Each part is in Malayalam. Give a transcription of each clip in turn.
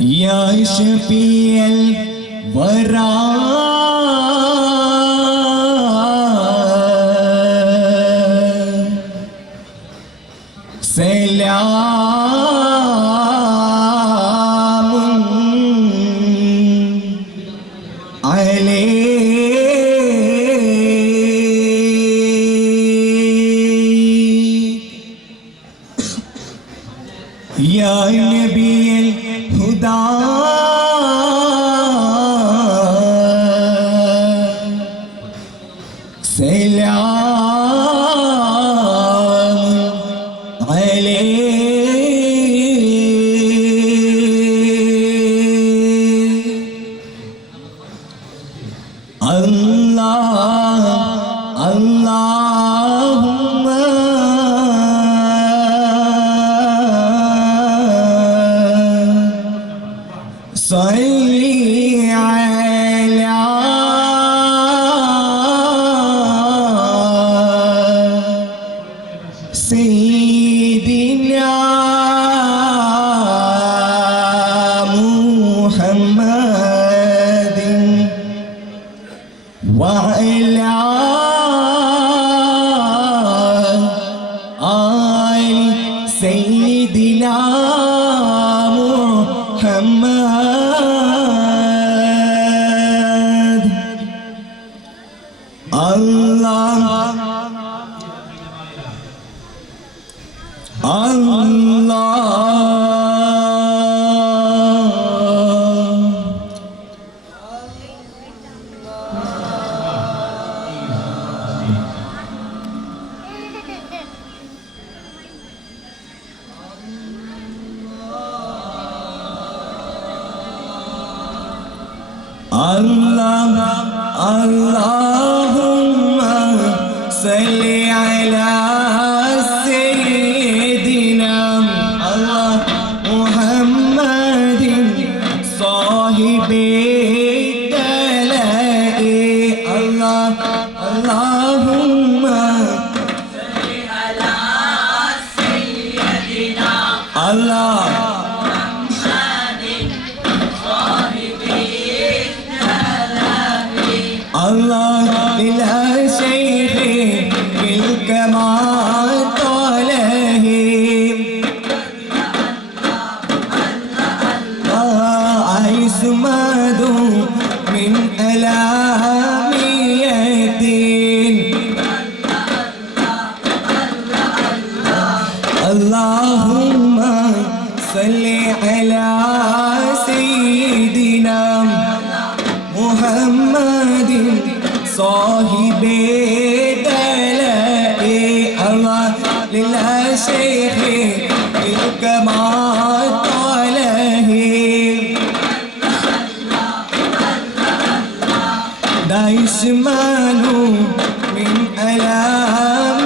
يا شفيع الورى سلام عليك يا نبي الهدى سلام عليك اللهم صل على سيدنا محمد وعلى آل سيدنا محمد الله اللهم صل على سيدنا محمد صاحب الدلائل اللهم صل على سيدنا الله إلى شيخ بالكمال طاله عيس مادو من ألام يدين اللهم صل على سيدنا محمد صاحب الدلائل الله للشيخ الكمال طاله دايش مالو من ألام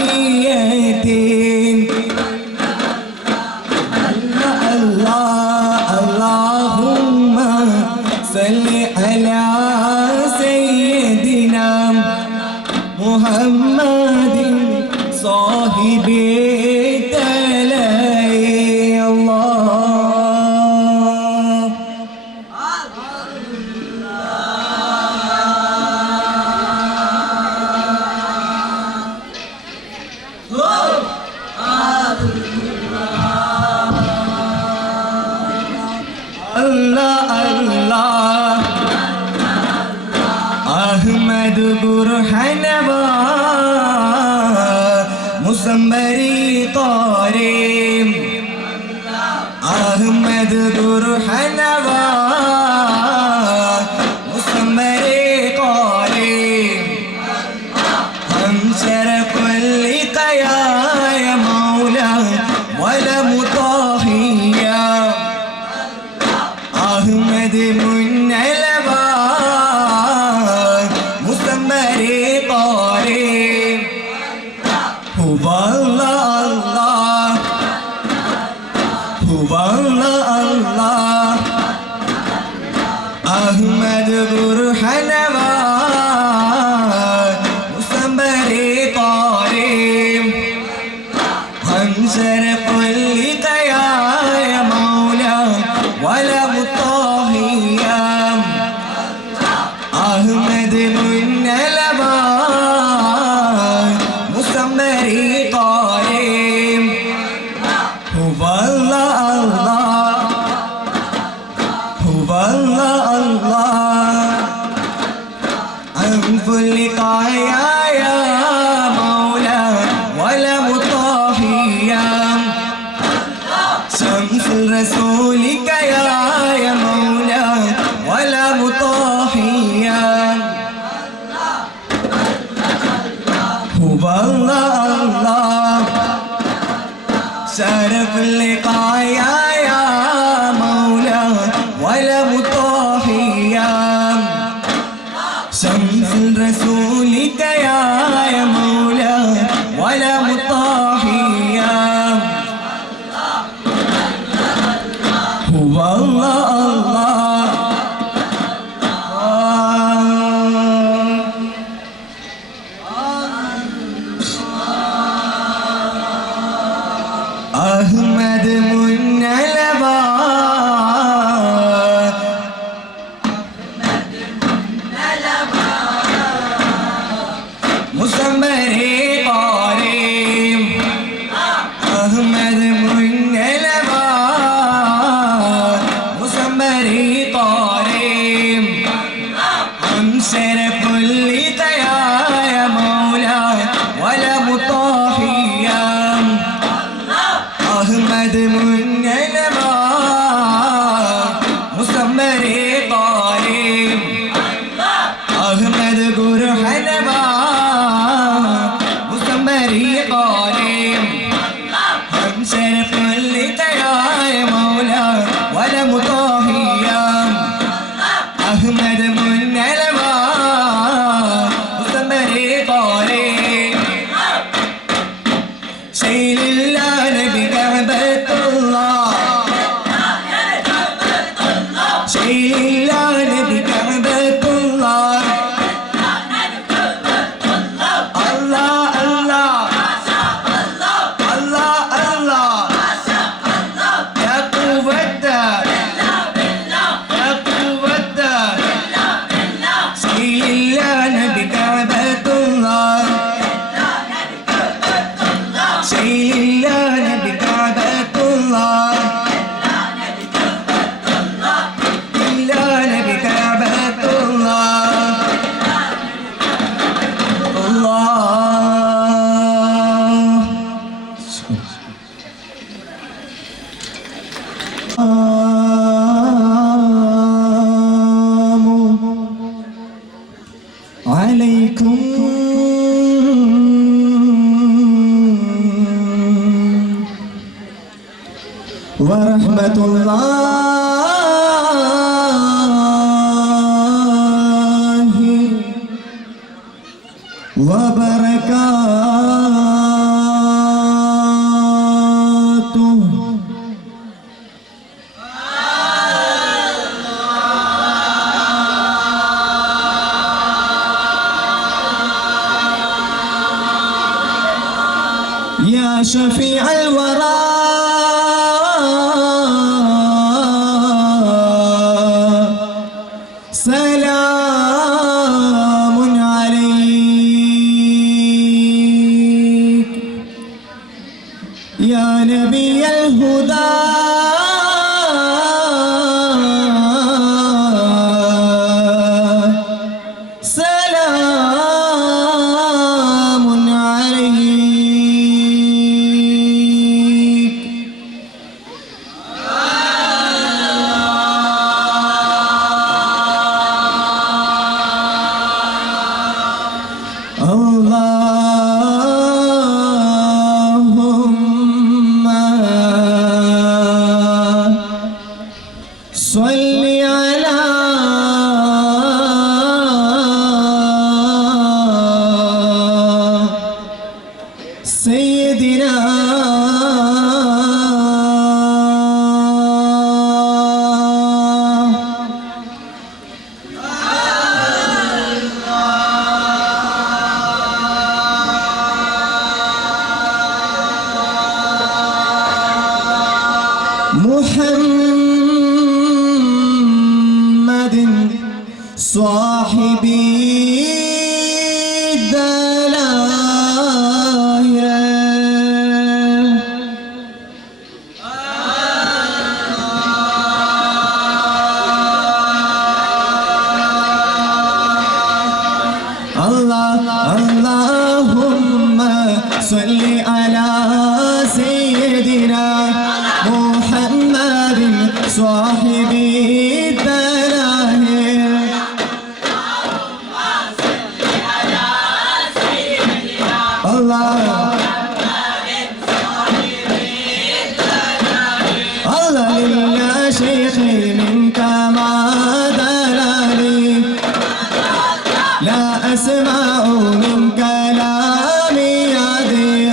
يدين اللهم صل على سيدنا محمد صاحب الدلائل الله الله أحمد برهنوا مسمري طارم أحمد برهنوا Allah Ahmad Guru Hanawat Musambari Tarim Hamzar Qulika ya Mawla Wala Mutahiyam Ahmad Munnalabat Musambari Tarim رسولك يا مولا ولا مطاحيا هو الله شرف اللقاء يا مولا ولا مطاحيا شمس رسولك يا مولا ولا مطاحيا أحمد منلبات مسمري قريم أحمد منلبات مسمري قريم أمسر كل يا مولا ولا مطاحيا أحمد منلبات مسمري قريم أحمد Guru Hanawat مسمري قريم همسر كل يا مولا ولا مطاحيا أحمد منلبات مسمري قريم شيل الله نبي كعبة الله شيل الله نبي كعبة الله الله الله الله الله يا قوة يا قوة شيل الله نبي كعبة الله شيل الله نبي كعبة الله إلا نبي كعبة الله عليكم ورحمة الله وبركاته يا شفيع الورى محمد صاحبي اللهم صل على سيدنا محمد صاحب الدلاهر الله الله لله شيخي منك ما دلالي لا أسمع من كلامي يدي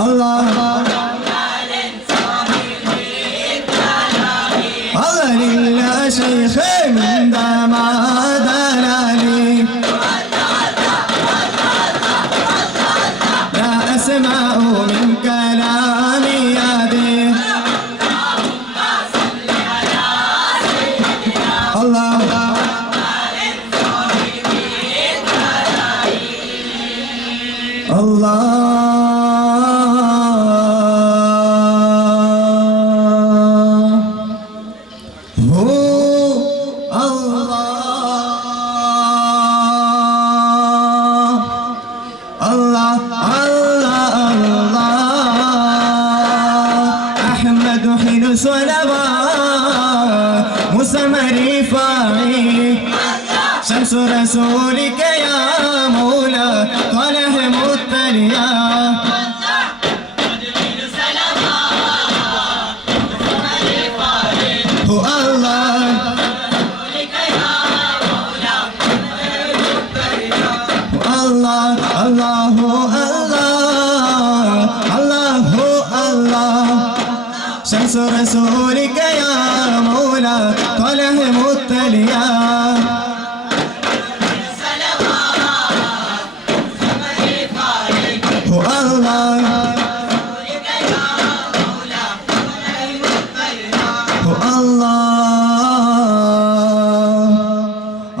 الله الله لله شيخي من دما دلالي لا أسمع من كلامي يدي الله الله هو الله الله أحمد حين صلوات مسمى رفاعي شمس رسولك يا مولا طلع مطلعا هو الله الله الله الله الله شمس رسولك يا مولا طلع مطلعا هو الله هو الله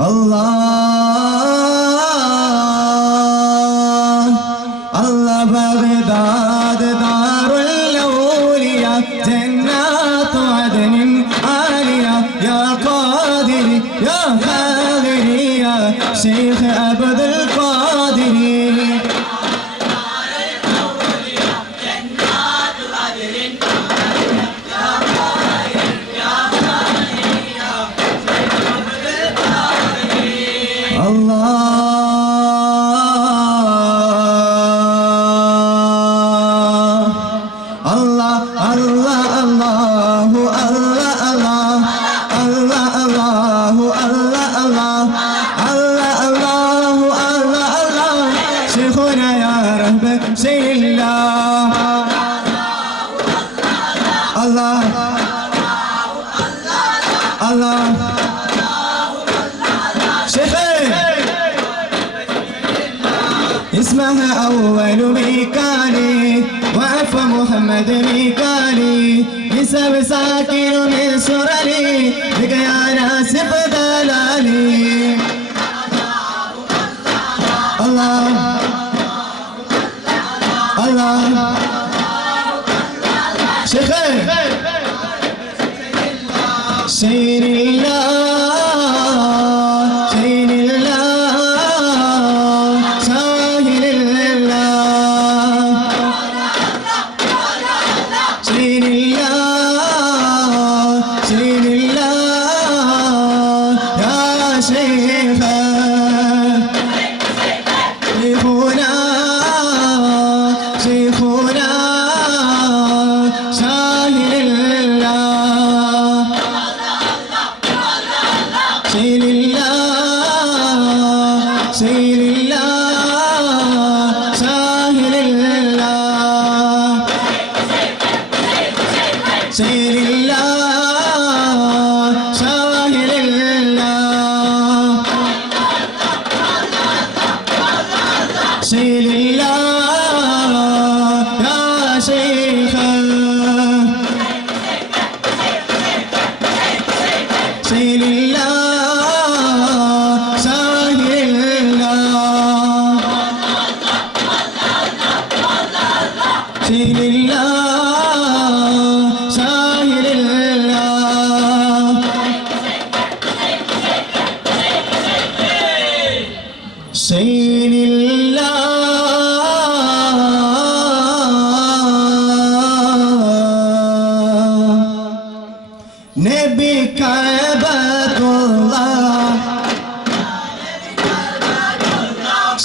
الله الله بغداد دار الأولياء جنات عدن عالية يا قادر يا حاضر يا شيخ عبد القادر شيخنا يا رهبة شيء الله الله الله شيخي اسمه أول ميكالي وعفو محمد ميكالي بسبب ساكن من سرري بك يا ناس بدلالي الله الله شيخي شير الله شير الله ساهل الله شير الله شير الله يا شيخ شيخنا شيخنا شاهد الله شيل الله شيل الله شاهد الله شيل الله شاهد الله شيل الله لله شاه لله شيء لله نبي كعبة الله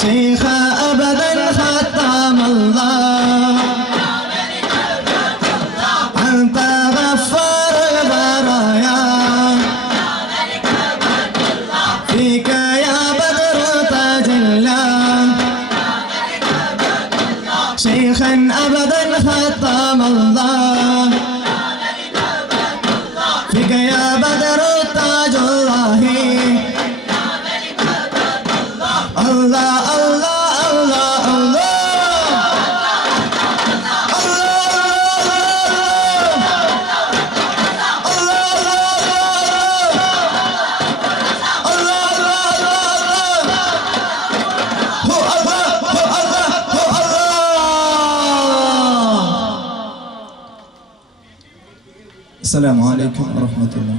شيخ أبدا ختم الله أنت غفار البرايا فيك يا بدر تجلى شيخا أبدا ختم الله فيك يا بدر تاج الله الله السلام عليكم ورحمة الله.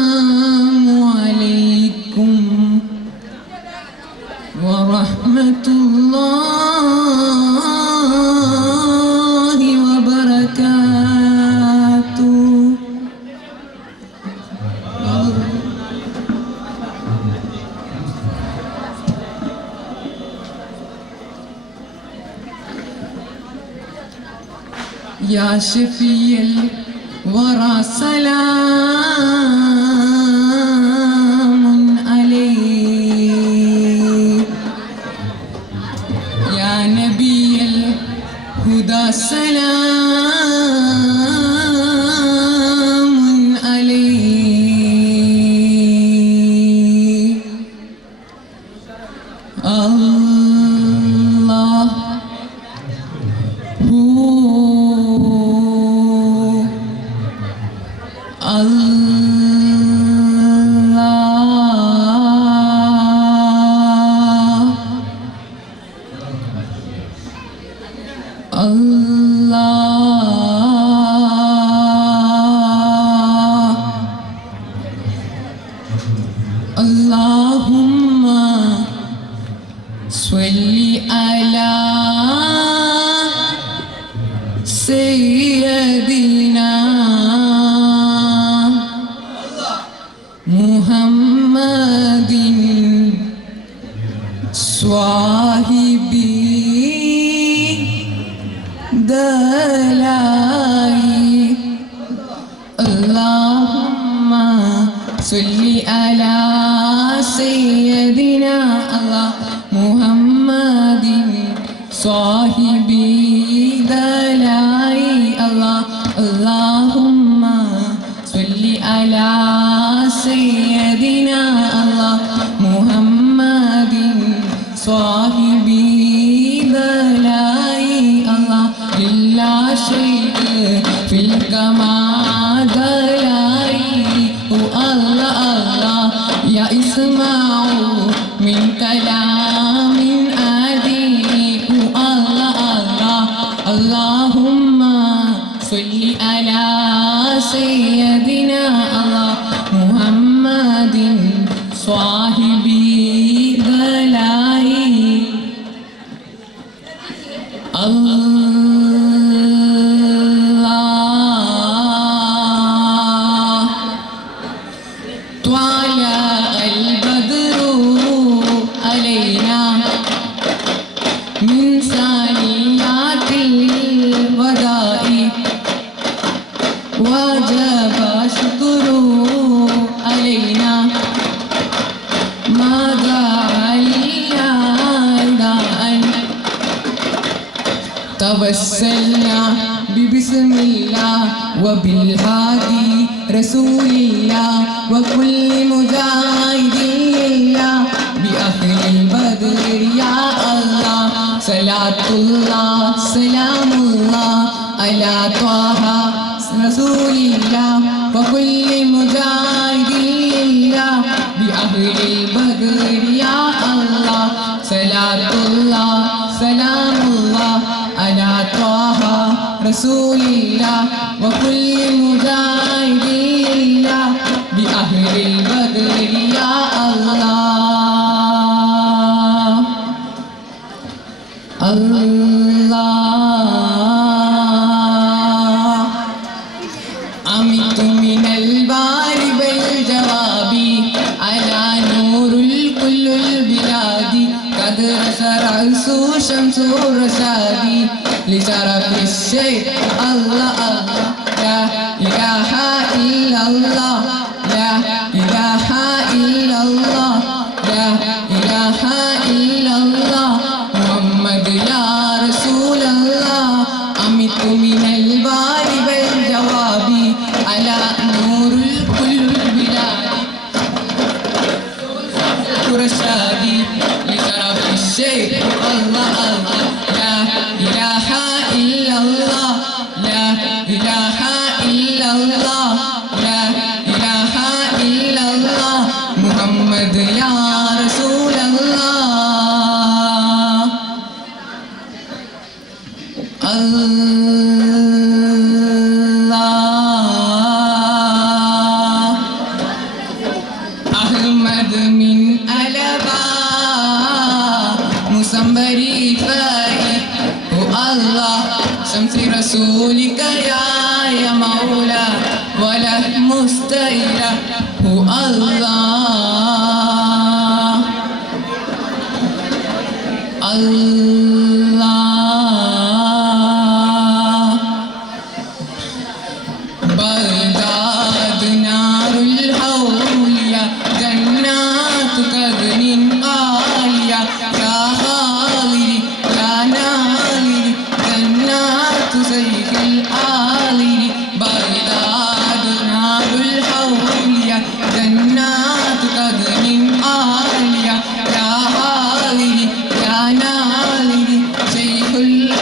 السلام عليكم ورحمة الله وبركاته. يا شفيع الورى سلام عليك يا نبي الهدى سلام عليك الله اللهم صل على سيدنا محمد صاحبي دلائي اللهم صل على سيدنا الله محمد صاحبي دلائي الله اللهم صل على سيدنا الله محمد صاحبي دلائي الله لا شيء في الكمال دلائي الله الله يا اسمع من كلام عدي الله الله اللهم صل على سيدنا الله محمد صاحبي دلائي الله طلع البدر علينا من ثنيات الوداع وجب الشكر علينا ماذا علينا داء توسلنا ببسم الله وبالهادي رسول الله وكل مجاهد لله بأهل البدر بدر يا الله صلاة الله سلام الله على طه رسول الله وكل مجاهد لله بأهل البدر يا الله صلاة الله سلام الله على طه رسول الله وكل مجاهد لله بأهل البدر يا الله الله أمت من البارب الجوابي على نور الكل البلاد قد رأس شمس الرشاد لشرف الشيخ الله الله لا إله إلا الله لا إله إلا الله لا إله إلا الله محمد يا رسول الله أمت من البارب الجوابي على نور الكل البلاد رشادي لشرف الشيخ الله الله لا إله إلا الله لا إله إلا الله لا إله إلا الله محمد يا رسول الله الله أحمد من ألبا مسمبري فائي الله شمس رسولك يا مولا ولا مستئلة الله الله بغداد نار الهولية جنات كذن عالية يا خالدي يا نالي جنات سيف العالي بغداد نار الهولية جنات كذن عالية يا خالدي يا نالي سيف الله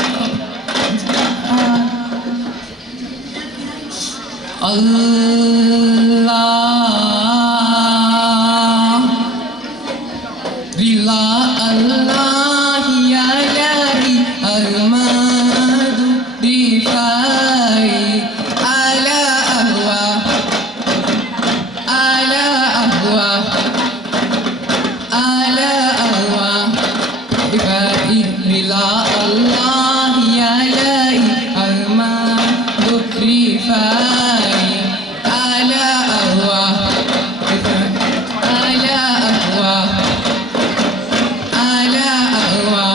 رضا الله يا لهي أرماد رفاعي على أهوى على أهوى على أهوى رفاعي رضا الله يا لهي أرماد رفاعي على أهوى على أهوى على أهوى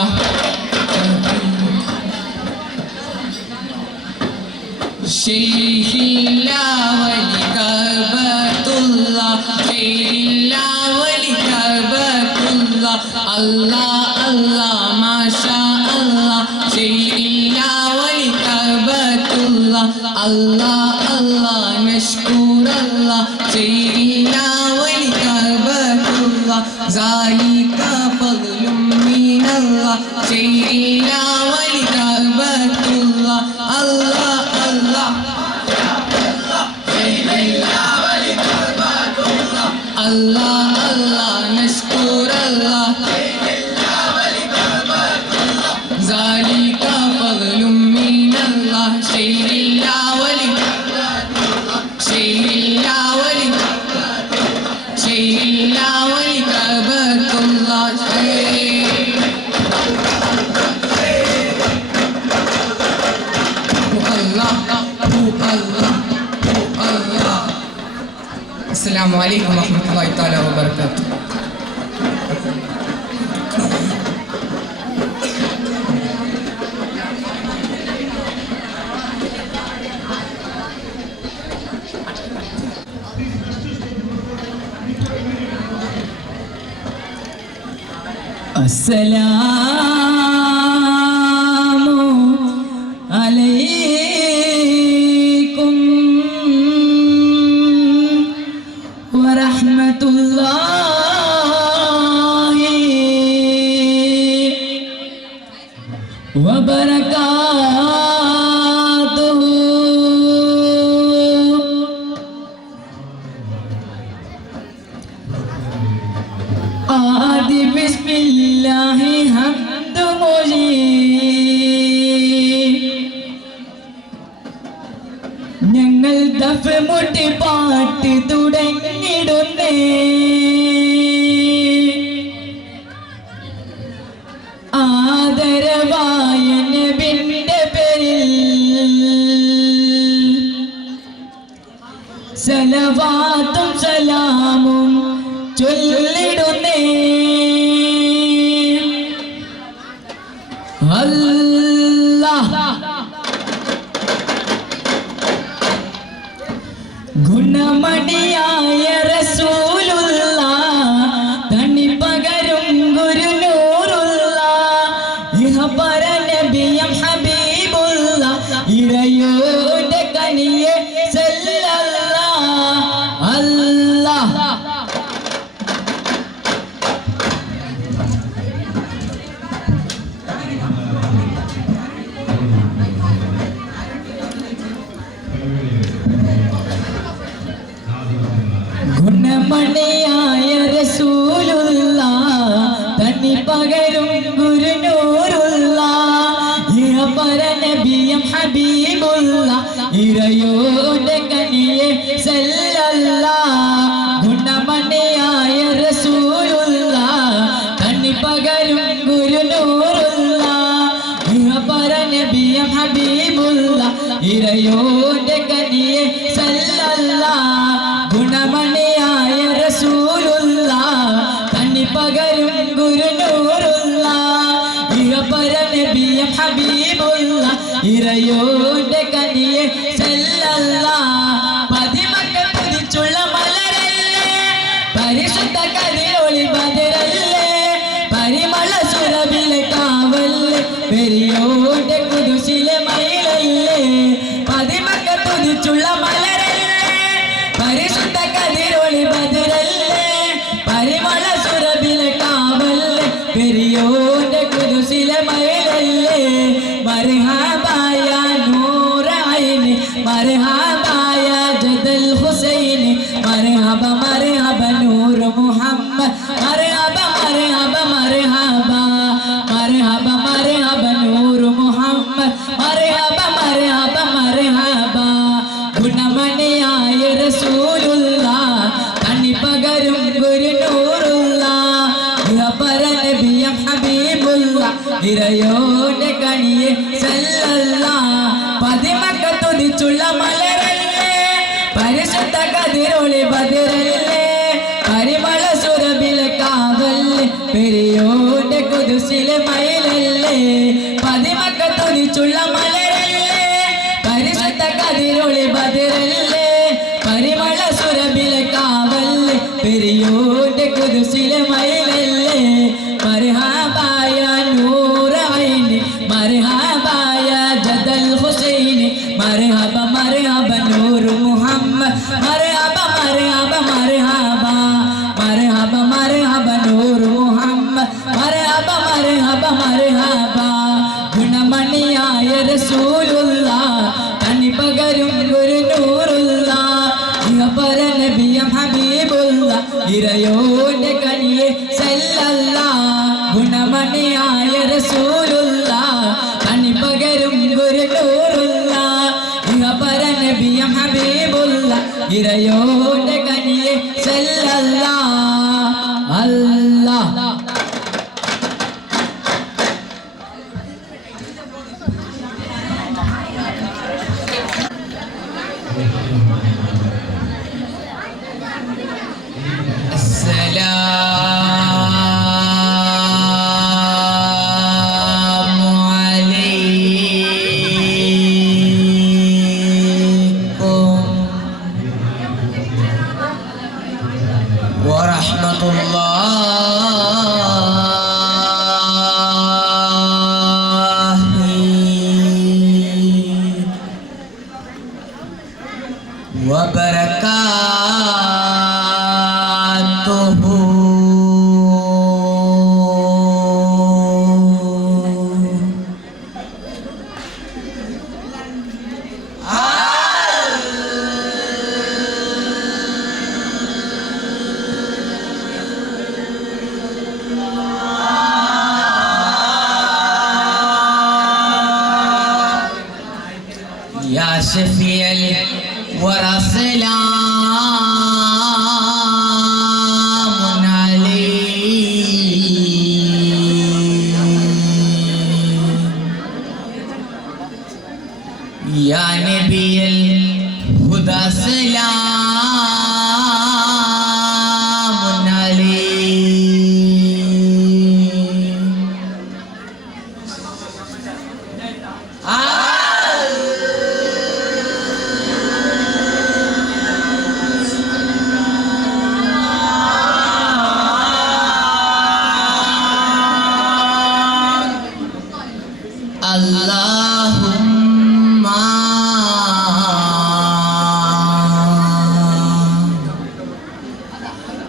شيخ الله ولكعبة الله شيخ الله ولكعبة الله الله الله ما شاء الله شيخ الله ولكعبة الله الله الله نشكر الله شيخ الله ولكعبة الله ذلك فضل من الله شيخ الله ولكعبة الله الله الله الله الله نشكر الله ذلك فضل من الله شيخ الله ولي شيخ الله ولي شيخ الله ولي كعبة الله السلام عليكم ورحمة الله تعالى وبركاته. السلام عليكم ورحمة الله وبركاته آدي بسم الله حمد مجيد ഞങ്ങൾ ദഫ് മുട്ടി പാട്ട് തുടങ്ങിടുന്നേ ആദരവായ നബിയുടെ പേരിൽ സലവാത്തും സലാമും ചൊല്ലിടുന്നേ അല്ലാഹ് ഗുണമണിയായ റസൂലുള്ള തണി പകരും ഗുരുനൂറുള്ള ഇഹപര നബിയം ഹബീബുള്ള ഇറയോന്റെ കനിയെ സല്ലല്ലാഹ് അല്ലാഹ് ഗുണമണിയായ റസൂലുള്ള തനി പകരും ഗുരുനൂറുള്ള ഇഹപര നബിയം ഹബീബുള്ള ഇറയോന്റെ കനിയെ സല്ലല്ലാഹ് ഗുണമണിയായ റസൂലുള്ള തനി പകരും ഗുരുനൂറുള്ള ഇഹപര നബിയം ഹബീബുള്ള ഇറയോന്റെ കനിയെ സല്ലല്ലാഹ് ഗുണമണിയായ റസൂലുള്ള തനി പകരും ഗുരുനൂറുള്ള ഇഹപര നബിയം ഹബീബുള്ള ഇറയോന്റെ കനിയെ സല്ലല്ലാഹ് പതിമക്ക തുതിച്ചുള്ള മലരല്ലേ പരിശുദ്ധ കതിരൊളി ബദറല്ലേ പരിമള സുരഭിലെ കാവല്ലേ പെരിയോന്റെ കുരിശിലെ മയിലല്ലേ പതിമക്ക തുതിച്ചുള്ള മലരല്ലേ പരിശുദ്ധ കതിരൊളി ബദറല്ലേ പരിമള സുരഭിലെ കാവല്ലേ പെരിയോന്റെ കുരിശിലെ മയിലല്ലേ മർഹബായ നൂറ ഐനി മർഹബായ ജദൽ ഹുസൈനി മർഹബ മർഹബ നൂർ മുഹമ്മദ് മർഹബ മർഹബ മർഹബ മർഹബ മർഹബ നൂർ മുഹമ്മദ് മർഹബ മർഹബ മർഹബ ഗുണമണിയായ റസൂലുള്ള തനി പകരും ഗുരുനൂറുള്ള ഇഹപര നബിയം ഹബീബുള്ള ഇറയോന്റെ കനിയെ സല്ലല്ലാഹ് പതിമക്ക തുതിച്ചുള്ള മലരല്ലേ പരിശുദ്ധ കതിരൊളി ബദറല്ലേ പരിമള സുരഭിലെ കാവല്ലേ പെരിയോന്റെ കുരിശിലെ മയിലല്ലേ പതിമക്ക തുതിച്ചുള്ള മലരല്ലേ പരിശുദ്ധ കതിരൊളി ബദറല്ലേ പരിമള സുരഭിലെ കാവല്ലേ പെരിയോന്റെ കുരിശിലെ മയിലല്ലേ മർഹബായ നൂറ ഐനി മർഹബായ ജദൽ ഹുസൈനി മർഹബ മർഹബ നൂർ മുഹമ്മദ് മർഹബ മർഹബ മർഹബ മർഹബ മർഹബ നൂർ മുഹമ്മദ് മർഹബ മർഹബ മർഹബ ഗുണമണിയായ റസൂലുള്ള തനി പകരും ഗുരുനൂറുള്ള ഇഹപര നബിയം ഹബീബുള്ള ഇറയോന്റെ കനിയെ സല്ലല്ലാഹ് ഗുണമണിയായ റസൂലുള്ള തനി പകരും ഗുരുനൂറുള്ള ഇഹപര നബിയം ഹബീബുള്ള ഇറയോന്റെ കനിയെ സല്ലല്ലാഹ് അല്ലാഹ് السلام شفيع الورى سلام عليك يا نبي الهدى سلام اللهم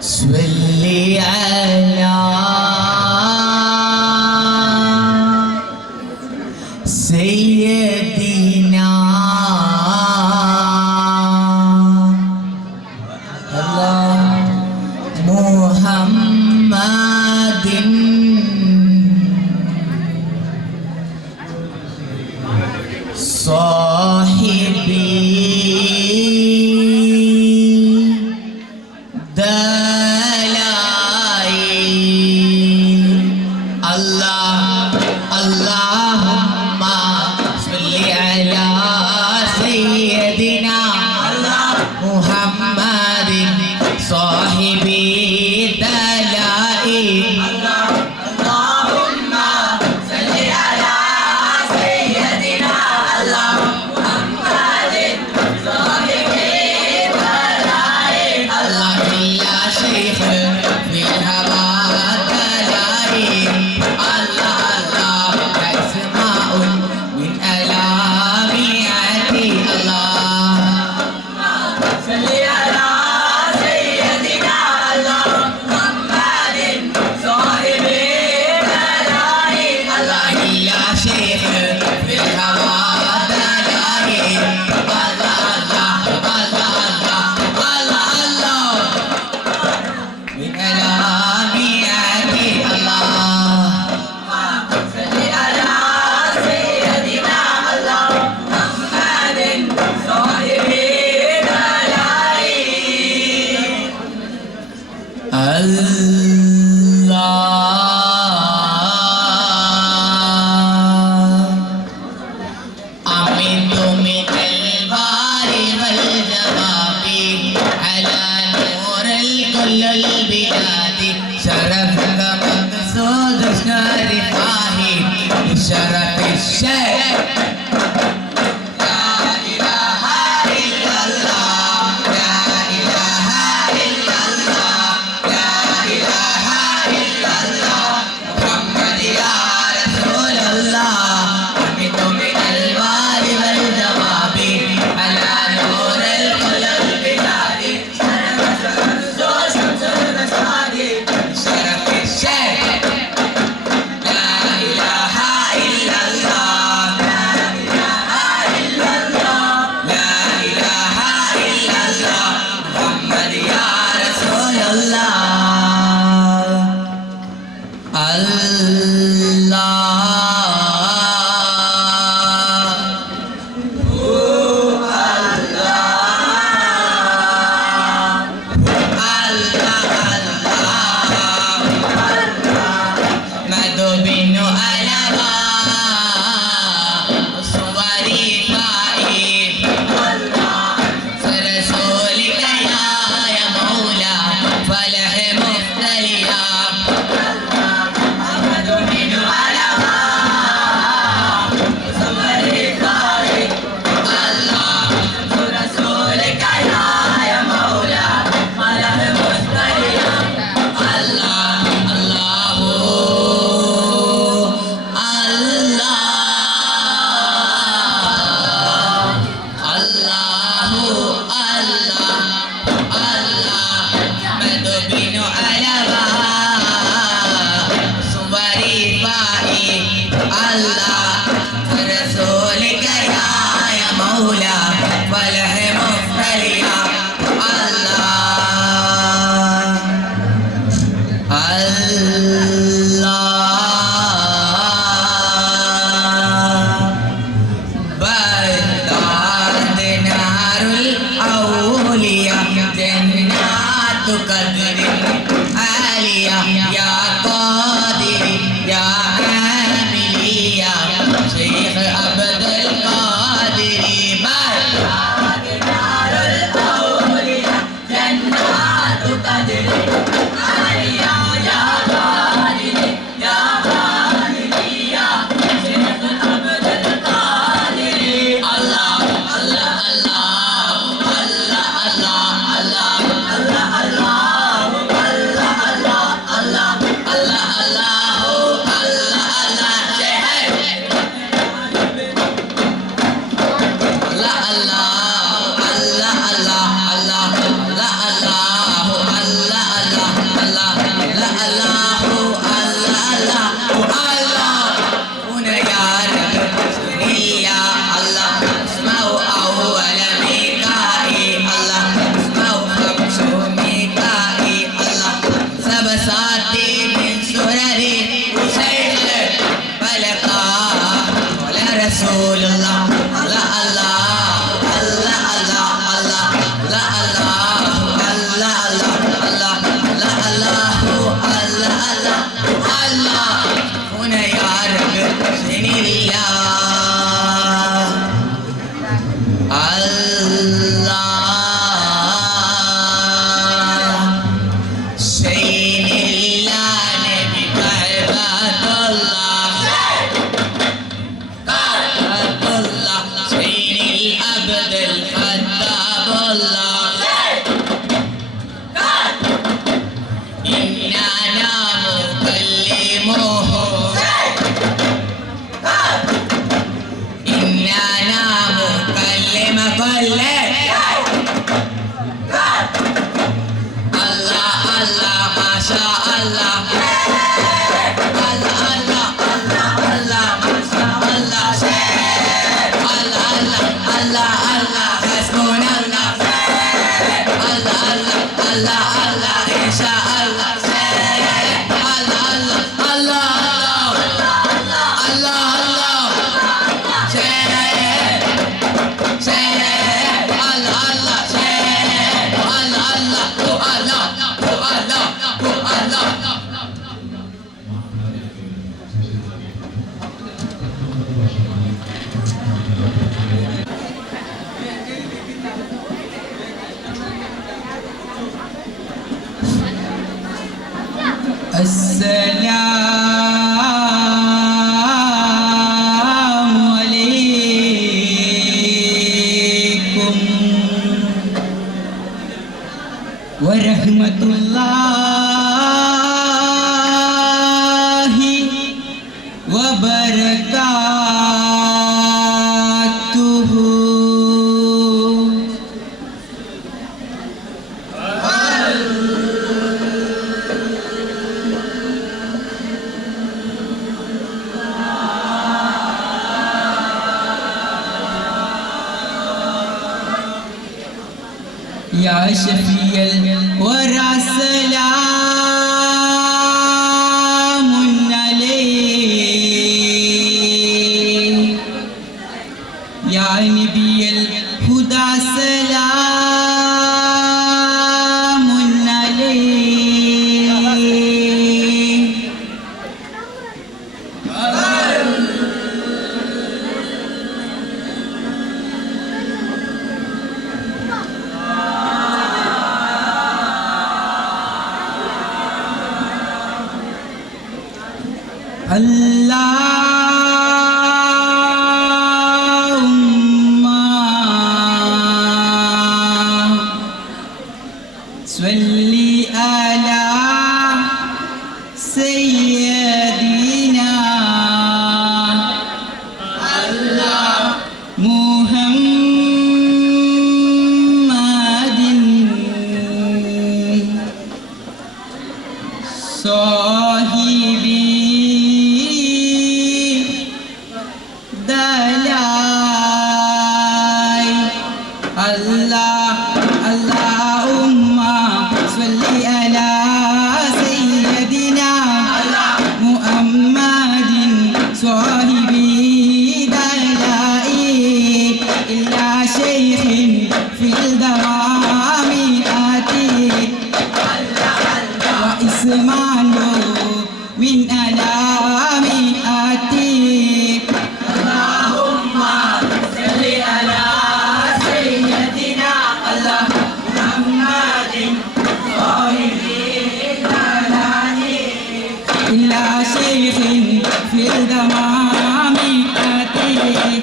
صل على سيدنا محمد صاحبي دلائل الله اللهم صل على سيدنا محمد صاحبي دلائل شرف الشيخ لا إله إلا الله لا إله إلا الله لا إله إلا الله محمد يا رسول الله حمد من الوال والجواب على نور الكل البلاد شرف الشيخ يا عاملي يا شيخ عبد القادر دار الأولياء جنات قدر عليا يا خالدي يا خالدي يا شيخ عبد القادر الله الله رسول الله لا الله الله الله الله لا الله الله الله الله لا الله الله الله الله هنا يا رب سن الله الله سين الله نبي كعبة الله عبد الخطاب الله إنا نكلمه إنا نكلم كل الله الله ما شاء الله الله الله الله الله ما شاء الله الله الله حسبنا الله الله الله الله الله إن شاء الله الله الله الله الله الله السلام عليكم ورحمة الله وبركاته يا شفيع الورى سلام عليك يا نبي الهدى سلام عليك اللهم صل على سيدنا محمد صاحبي الله اللهم صل على سيدنا محمد صاحبي دلائي إلا شيخ في الدوام آتي وإسمان من ألا في الدمام آتي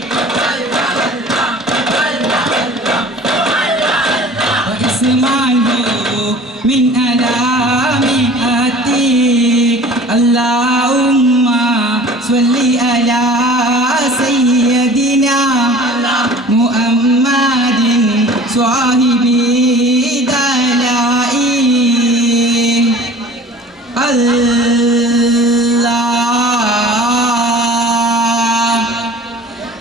واسمعه من آلام آتي اللهم صل على سيدنا محمد صاحب دلائي الله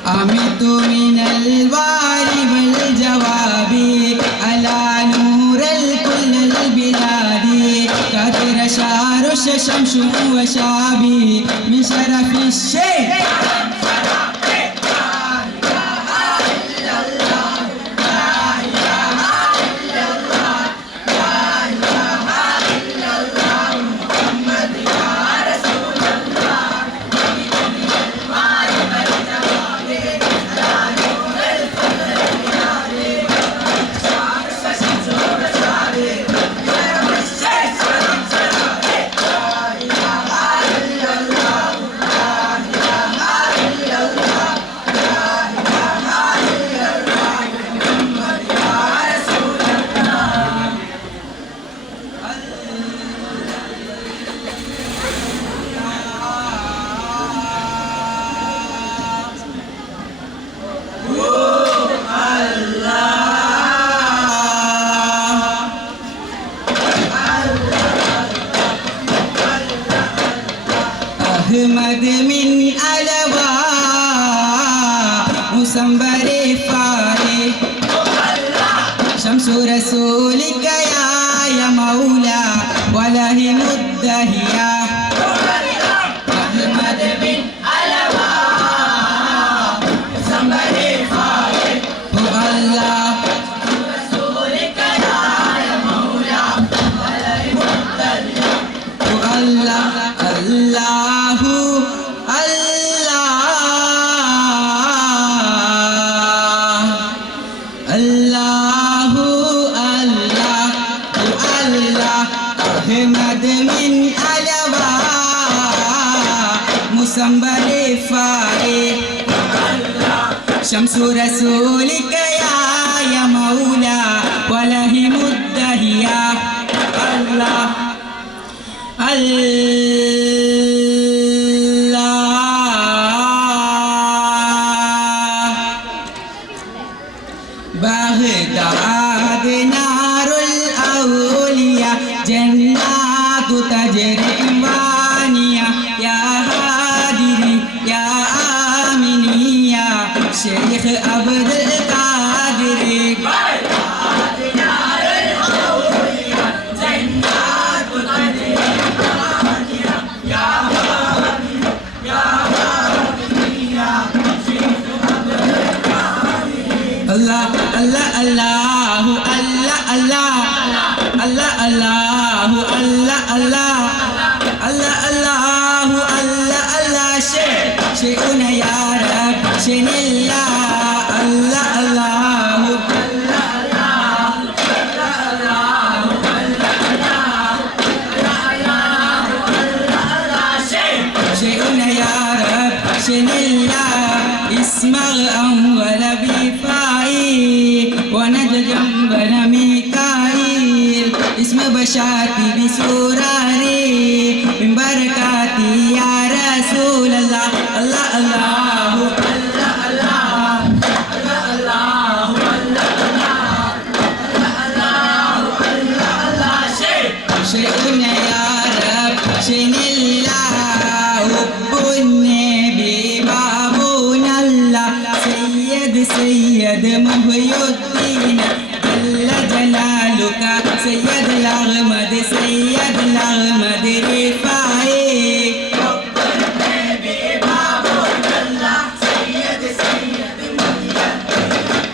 أمت من البار والجواب على نور الكل البلاد كثر شعر شمس وشابي من شرف الشيخ أحمد من ألوى مسنبر فاري شمس رسولك يا مولا وله مدهيا أحمد من ألوى مسنبر فاري هو الله رسولك يا مولا وله مدهيا هو الله الله الله الله الله أحمد من ألوى مسنبر فاري شمس رسولك يا مولا وله مدهيا الله بغداد نار الأولياء جنات تجري وانية يا هادري يا آمني يا شيخ عبد القادر بغداد نار الأولياء جنات تجري وانية يا هادري يا آمني يا شيخ عبد القادر الله الله الله الله الله الله الله الله الله الله الله الله شيء يا رب شيء الله الله الله شيء يا رب شيء الله اسمع أول بفائي ونجد جنبنا ميكائيل اسم بشاتي بسراري من بركاتي يا رسول الله الله الله الله الله الله الله شيء يا رب شيء الله حب النبي بابنا الله سيد محي الدين جل جلالك سيد الأغمد سيد الأغمد رفاعي حب النبي بابنا الله سيد محي الدين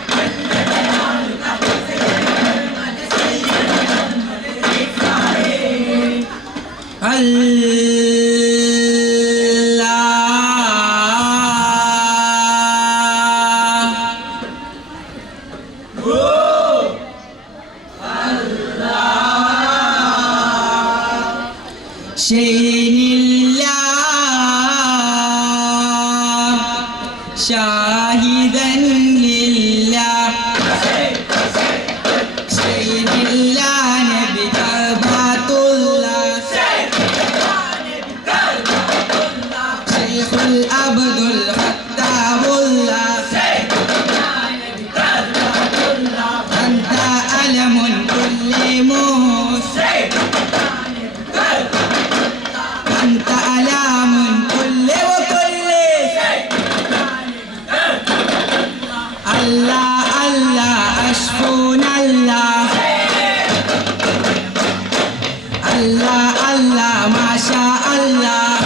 جل جلالك سيد الأغمد سيد الأغمد رفاعي شاهدا لله سيد الله نبي كعبة الله شيخ العبد الخطاب الله أنت علم كل موسى أنت علام كل وكل الله الله أشفونا الله الله الله ما شاء الله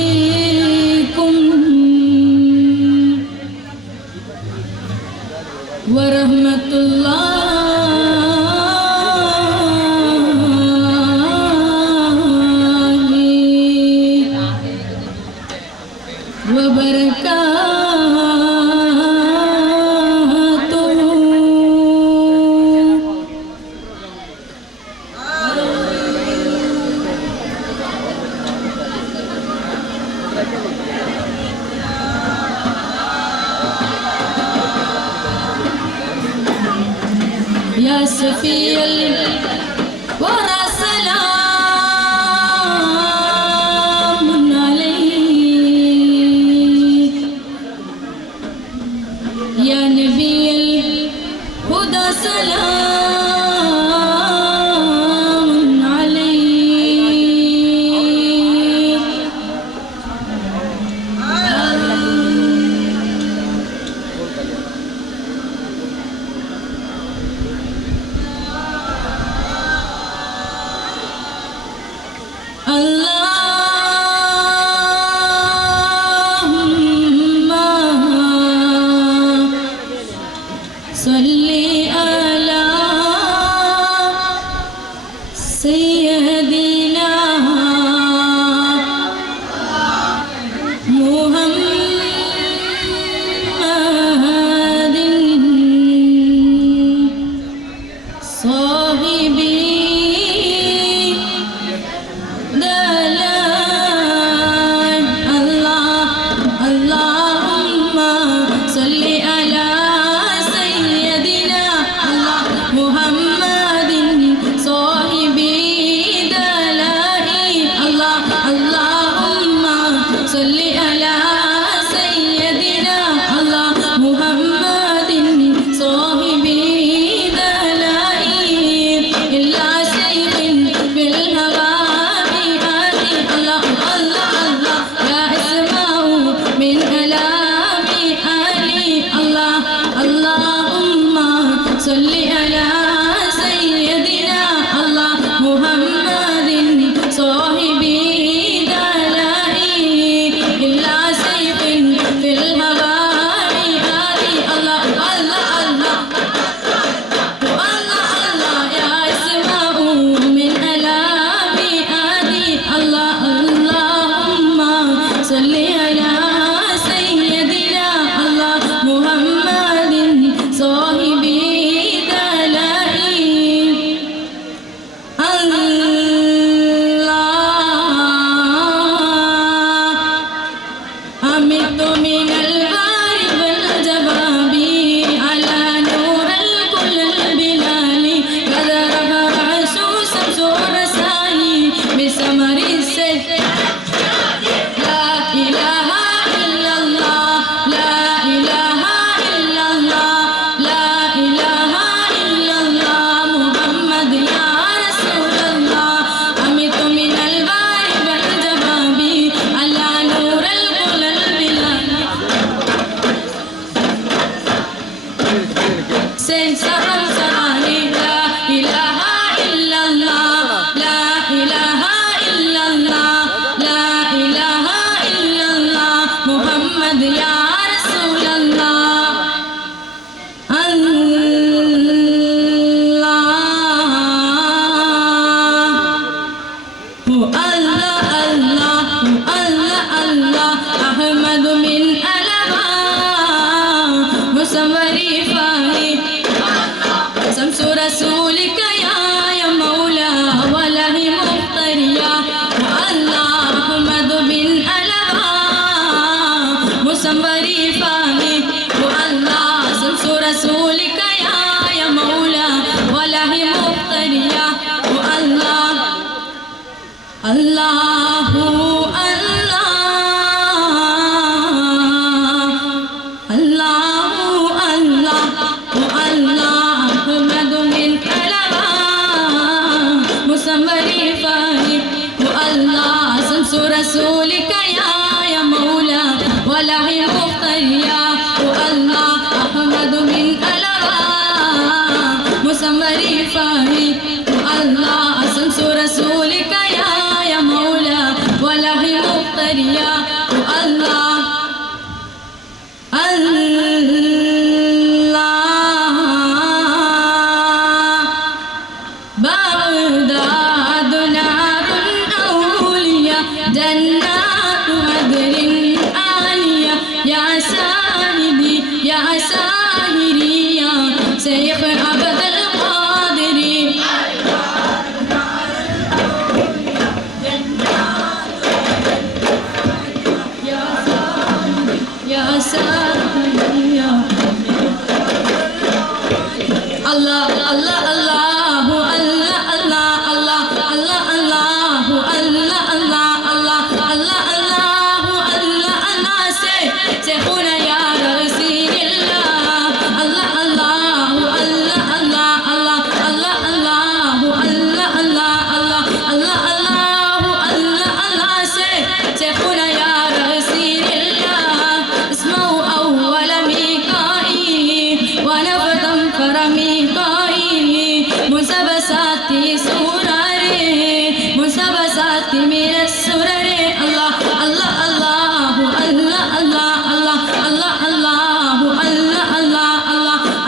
عليكم ورحمة الله يا سفي الورى سلام عليك يا نبي الهدى سلام عليك اللهم صل على سيدنا محمد صاحبي اللهم صل على سيدنا محمد صاحب دلائي اللهم صل على سيدنا محمد صاحب دلائي إلا شيخ في الهوى الله الله الله يا اسمه من كلام علي الله اللهم صل على سيدنا محمد صاحب دلائي إلا سيف في الهوى الله الله الله الله الله يا اسمه من كلام علي الله اللهم صل على سيدنا محمد صاحب دلائي حمدت من الباري والجباب على نور الكل البلال قد رفع شمس رسائي بسمر السيف لا إله अहमद या रसूल अल्लाह अहमद मिन अलवा मुसव्वरी फाही शम्सु रसूलिका या मौला वलही मुख्तरिया अल्लाह अहमद बिन अलवा मुसव्वरी फाही अल्लाह शम्सु रसूलिका या मौला वलही मुख्तरिया अल्लाह अल्लाहु رسولك يا مولا وله مختريا والله أحمد من ألوى مسمري فاهي والله أسمس رسولك يا مولا وله مختريا والله بغداد نار الأولياء جنات عدن عالية يا ساهدي يا ساهري يا شيخ عبد القادر يا ساهري يا الله الله الله الله الله الله الله الله الله الله الله الله الله الله سيخونا يا رسول الله الله الله الله الله الله الله الله الله الله الله الله الله سيخونا يا رسول الله اسمه أول ميقائي ونفذا فرميقائي مسبساتي سوراري مسبساتي من السرر الله الله الله الله الله الله الله الله الله الله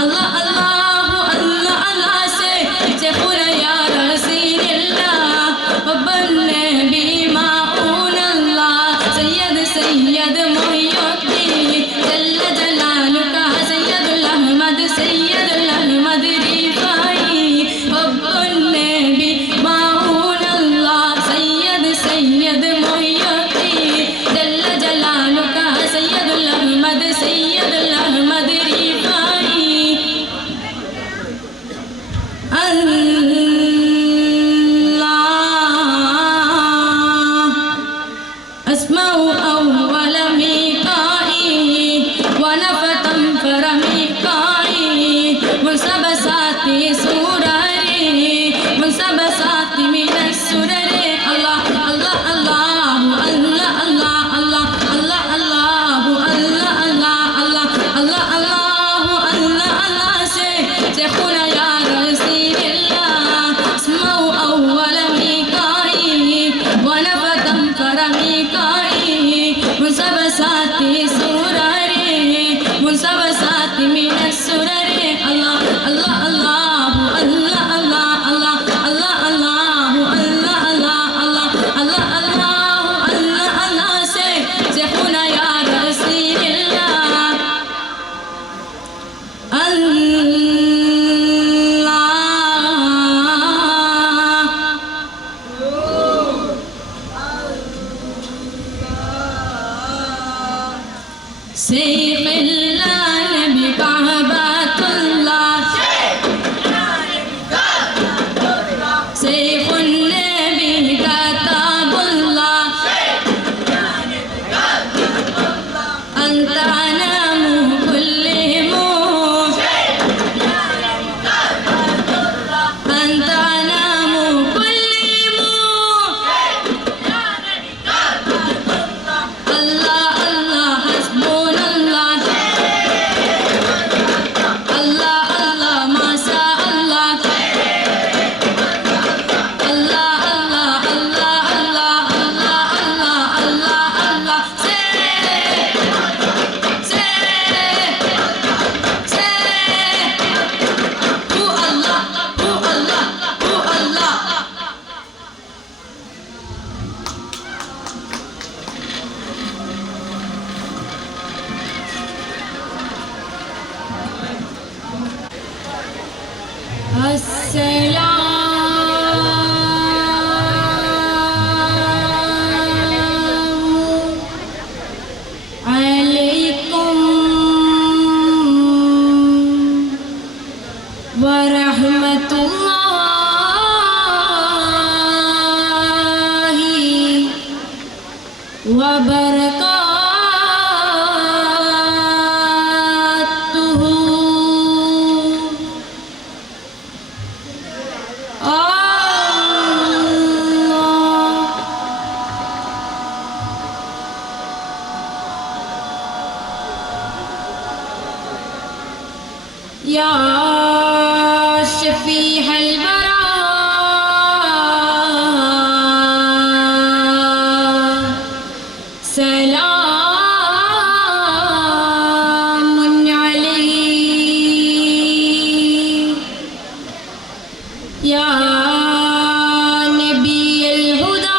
الله الله الله الله سيخونا يا رسول الله وبالنبي معون الله سيد سيد محي الدين جل جلالك سيد الأحمد سيد الأحمد رفاعي وبالنبي معون الله سيد سيد محي الدين جل جلالك سيد الأحمد سيد الأحمد رفاعي الله أسمع أول ميقائي ونفتا فرميقائي مسبساتي سوراري مسبساتي من السرر الله الله الله الله الله الله الله الله الله الله الله الله الله الله سيخونا يا رسول الله اسمعوا أول ميقائي ونفتا فرميقائي مسبساتي سوراري مسبساتي من السرر الله الله الله الله الله الله الله الله الله الله الله الله الله الله سيخونا يا رسول الله شيخ الله نبي كعبة الله شيخ النبي كتاب الله أنت أنام كل موت أنت أنام كل موت الله الله حسبنا الله या शफीह अलवरा सलामुन अलैक या नबी अल-हुदा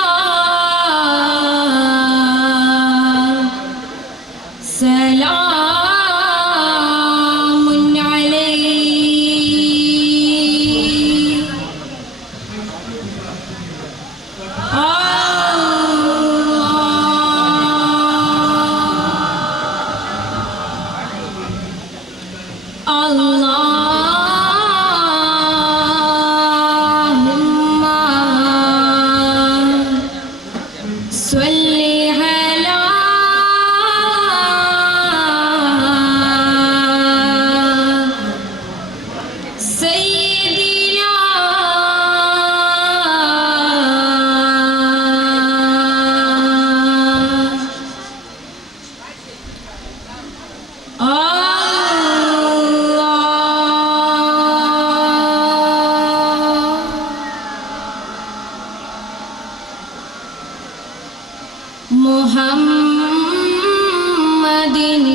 मुहम्मदिन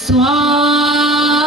स्वाहिबी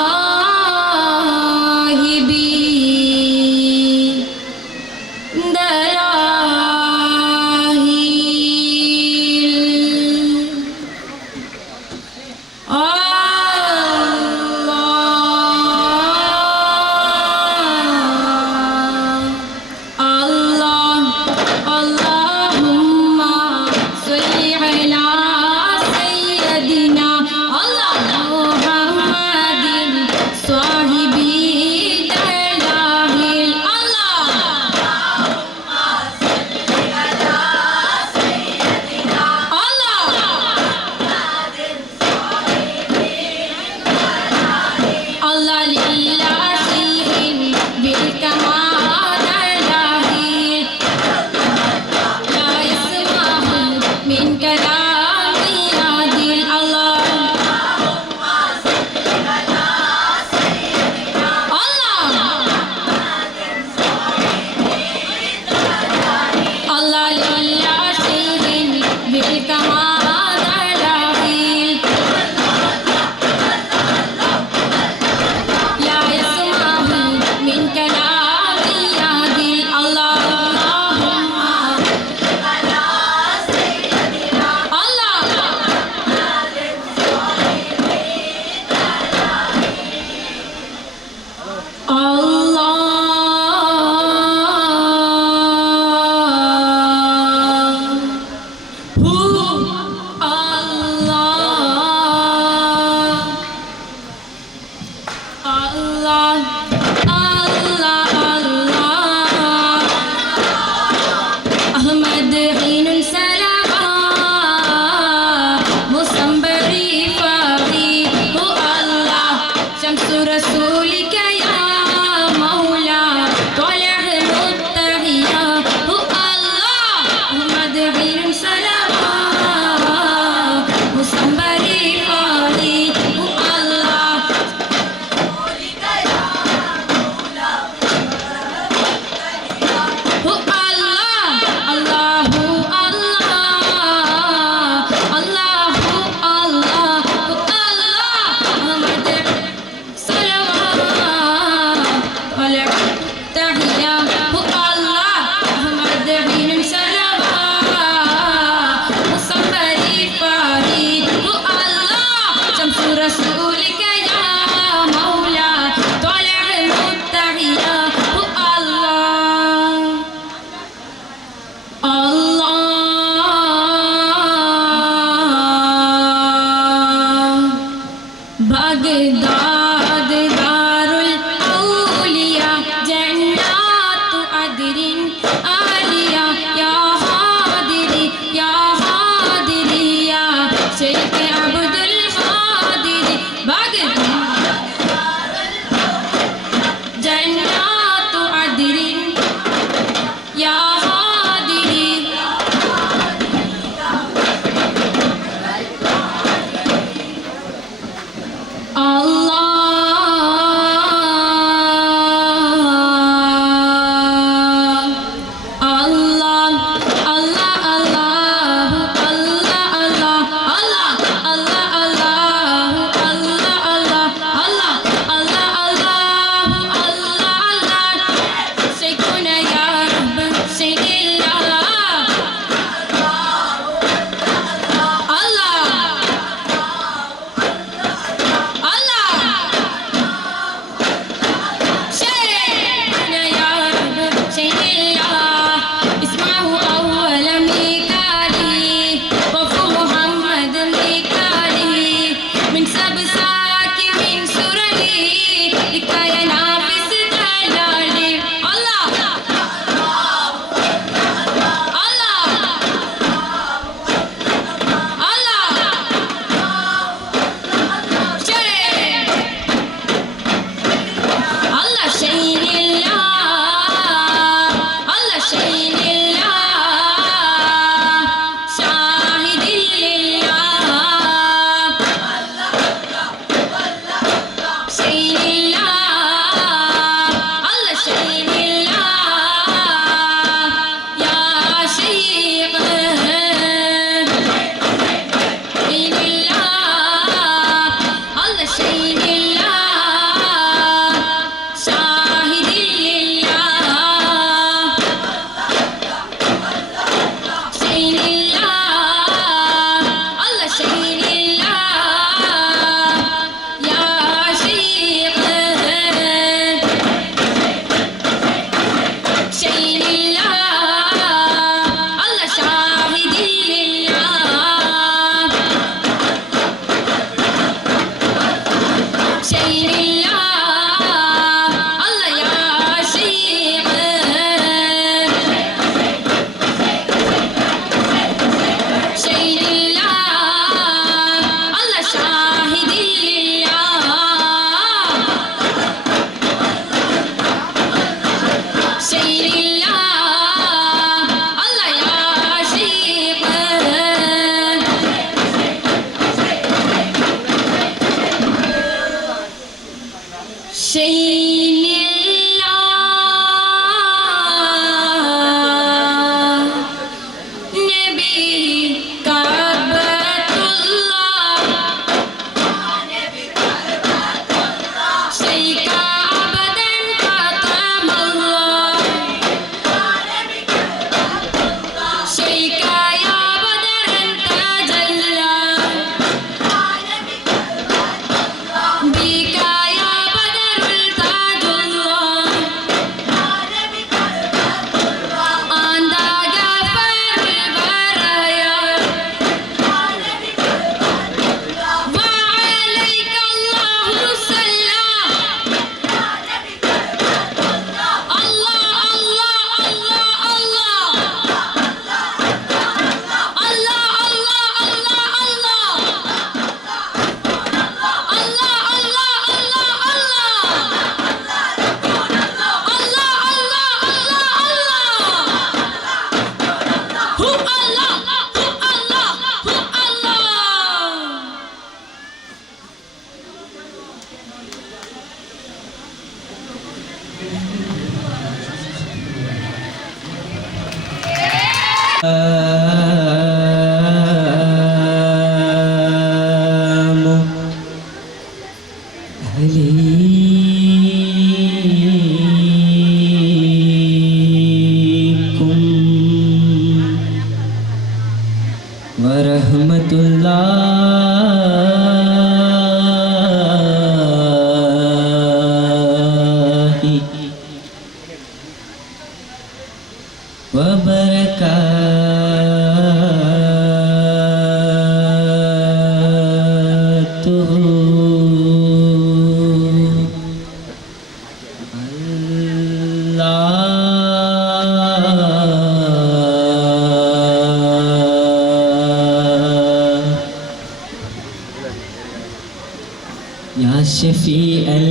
या शफी अल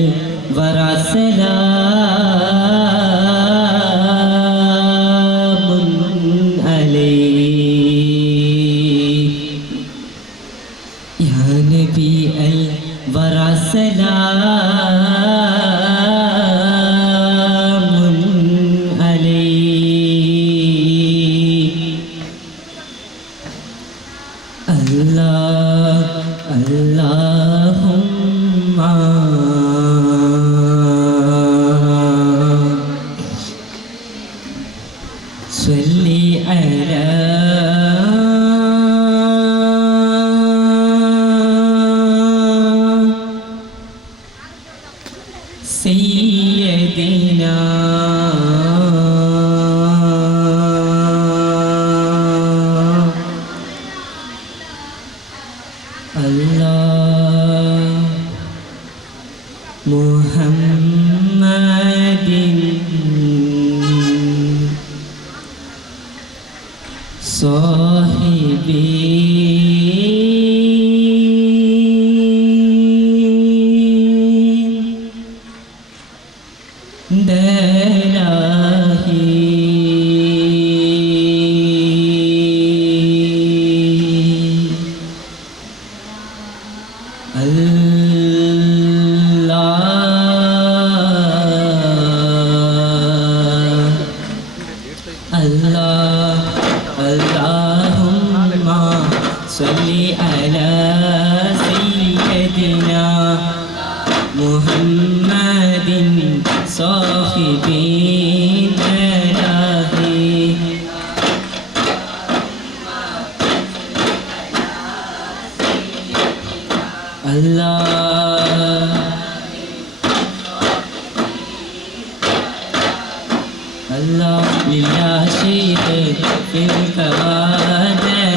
वरा सलामुन अलैक या नबी अल वरा सलामुन अलैक अल्लाह अल्लाहुम्मा सल्ली अला सय्यदिना मुहम्मदिन साहिबी दलाही अल्लाहुम्मा सल्ली अला सय्यदिना मुहम्मदिन साहिबिन दलाही अल्लाह लिल्लाह शेख फिल कवादलाही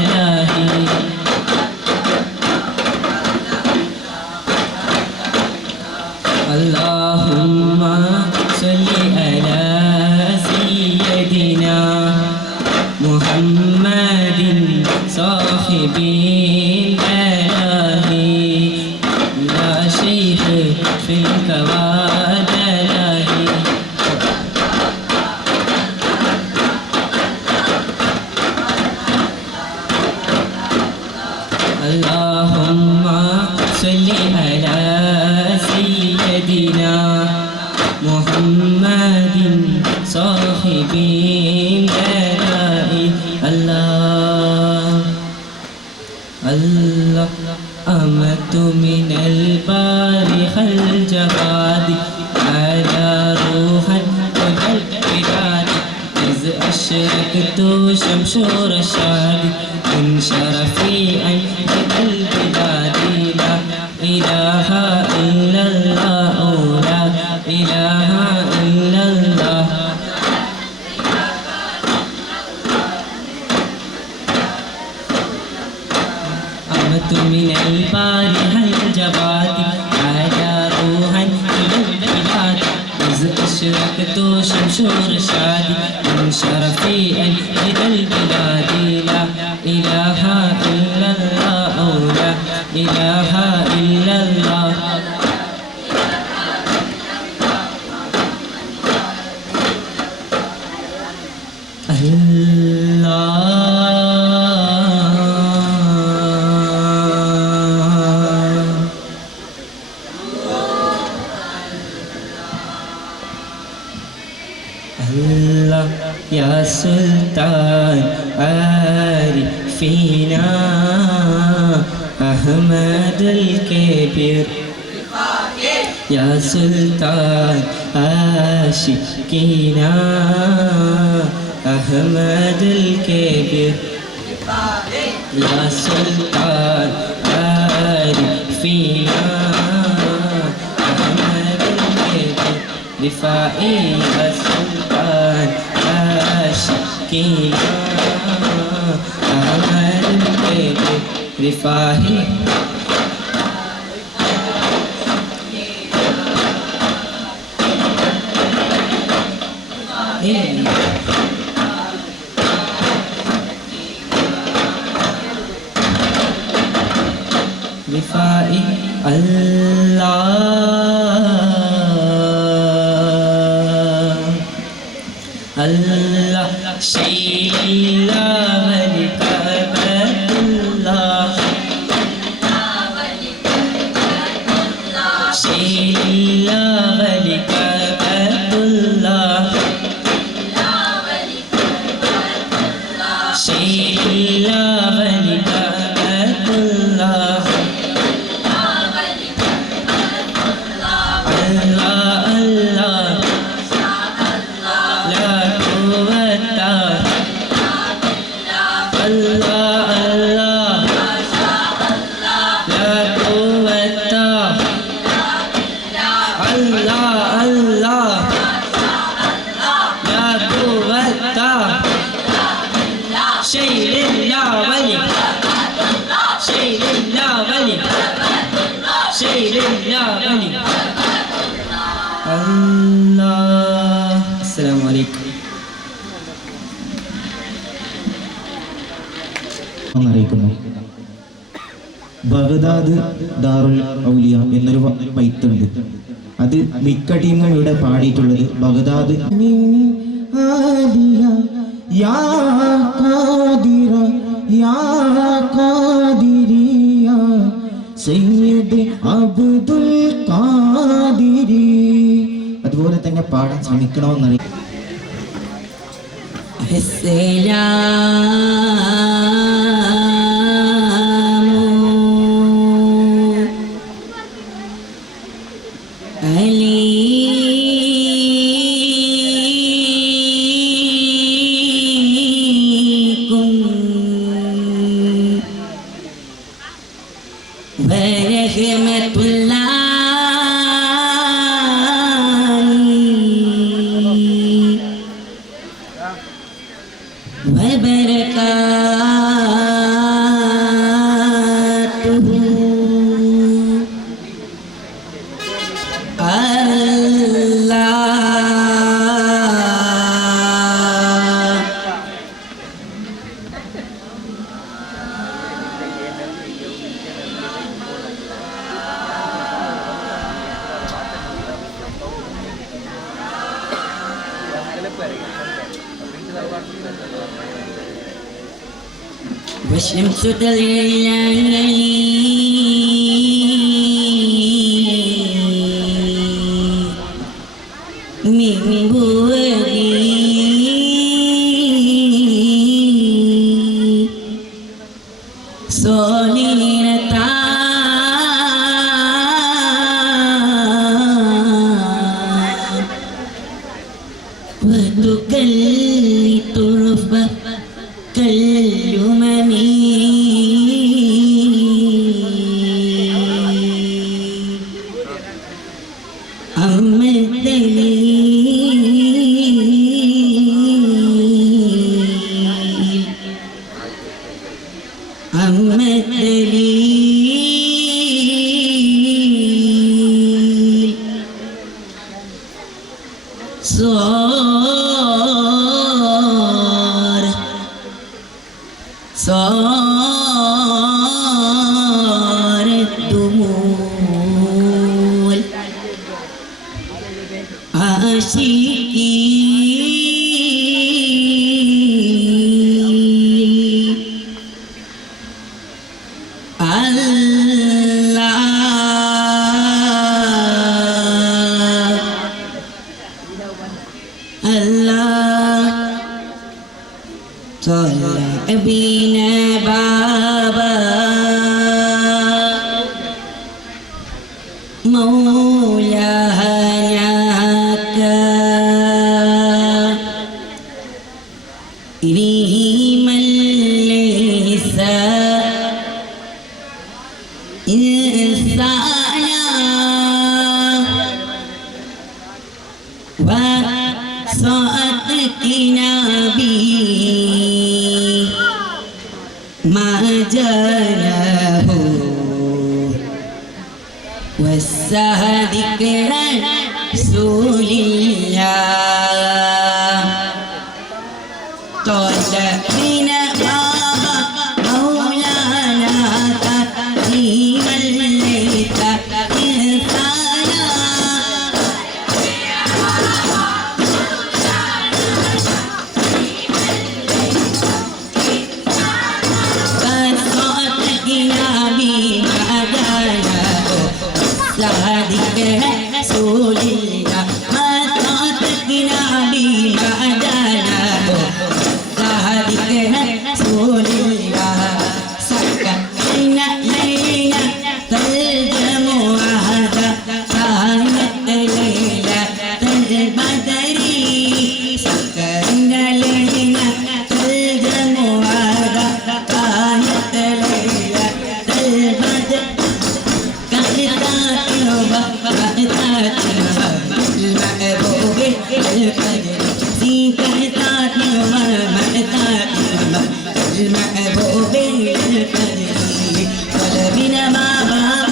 अल्लाहुम्मा सल्ली अला सय्यदिना मुहम्मदिन साहिबिन दलाही या शेख फिल कवादलाही अल्लाहुम्मा सल्ली अला सय्यदिना मुहम्मदिन साहिबिन दलाही अल्लाह अमतु मिनल बारिहल जवादी अला रूहन वल बिलादी इज़ अशरकतु शम्सु रशादी इन शरफी अन बिलादी ला इलाहा इल्लल्लाह ला इलाहा इल्लल्लाह अमतु मिनल बारिहल जवादी अला रूहन वल बिलादी इज़ अशरकतु शम्सु रशादी इन शरफी अन बिलादी ला इलाहा इल्लल्लाह ला इलाहा इल्लल्लाह अल्लाह سلطان عارفينا أحمد الكبير يا سلطان عاشقينا أحمد الكبير يا سلطان عارفينا أحمد الكبير رفاعي يا سلطان عاشقينا أحمد الكبير رفاعي رفاعي الله الله شيء الله ملك الله شيء الله ملك الله شيء الله ملك الله السلام عليكم അറിയിക്കുന്നു. ബഗ്ദാദ് ദാറുൽ ഔലിയ എന്നൊരു ബൈത്തുണ്ട്. അത് മിക്ക ടീമും ഇവിടെ പാടിയിട്ടുള്ളത് ബഗ്ദാദ് യാ ഖാദിറ യാ ഖാദിരിയ സയ്യിദ് അബ്ദുൽ ഖാദിരി. അതുപോലെ തന്നെ പാടാൻ ശ്രമിക്കണമെന്നറിയാം. والشمس تغلي من بوادي صغيرة وتكلي تربة كاليمم طلع بينا بابا مولانا إليه من ليس إنسانا وصدقنا به ما جناه والصادق رسول الله طلع بنا بابا مولانا تقديما ليس إنسانا فصدقنا بما جناه صادق رسول الله ما صدقنا بما جناه صادق رسول الله سكتنا ليلة تلجم وهذا كانت ليلة البدر سكتنا ليلة تلجم وهذا كانت ليلة البدر المحبوب القدر سكتات المحبوب القدر طلبنا بابا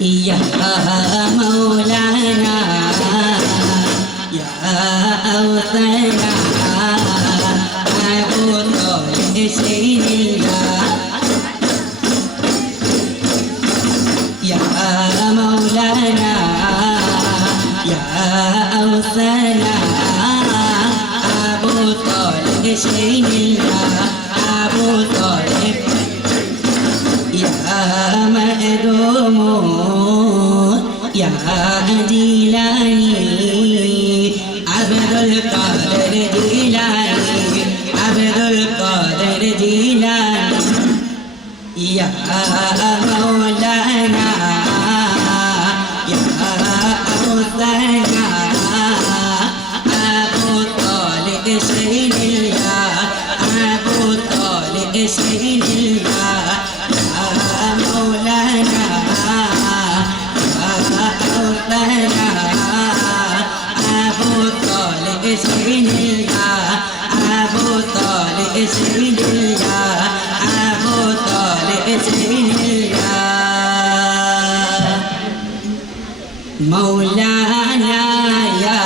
يا مولانا يا أوطانا أبو طالب سيد الله يا مولانا يا أوطانا أبو طالب سيد الله أبو طالب يا مأدوم يا جيلاني عبد القادر جيلاني عبد القادر جيلاني يا مولانا يا أوطانا أبو طالب سيد الله أبو طالب سيد الله يا مولانا أوطانا أبو طالب سيد الله أبو طالب سيد الله أبو طالب سيد الله مولانا يا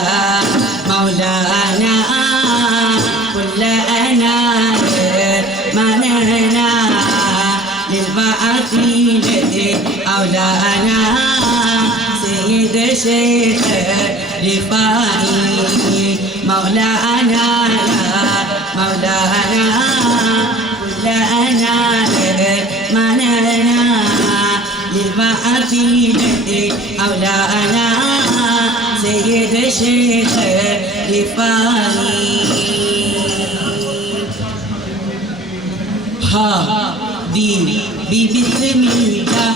مولانا كلنا مننا للبعثية أولانا سيد شيخ رفاعي مولانا مولانا كلنا مننا للبعثية أولانا سيد شيخ رفاعي ها دي بسم الله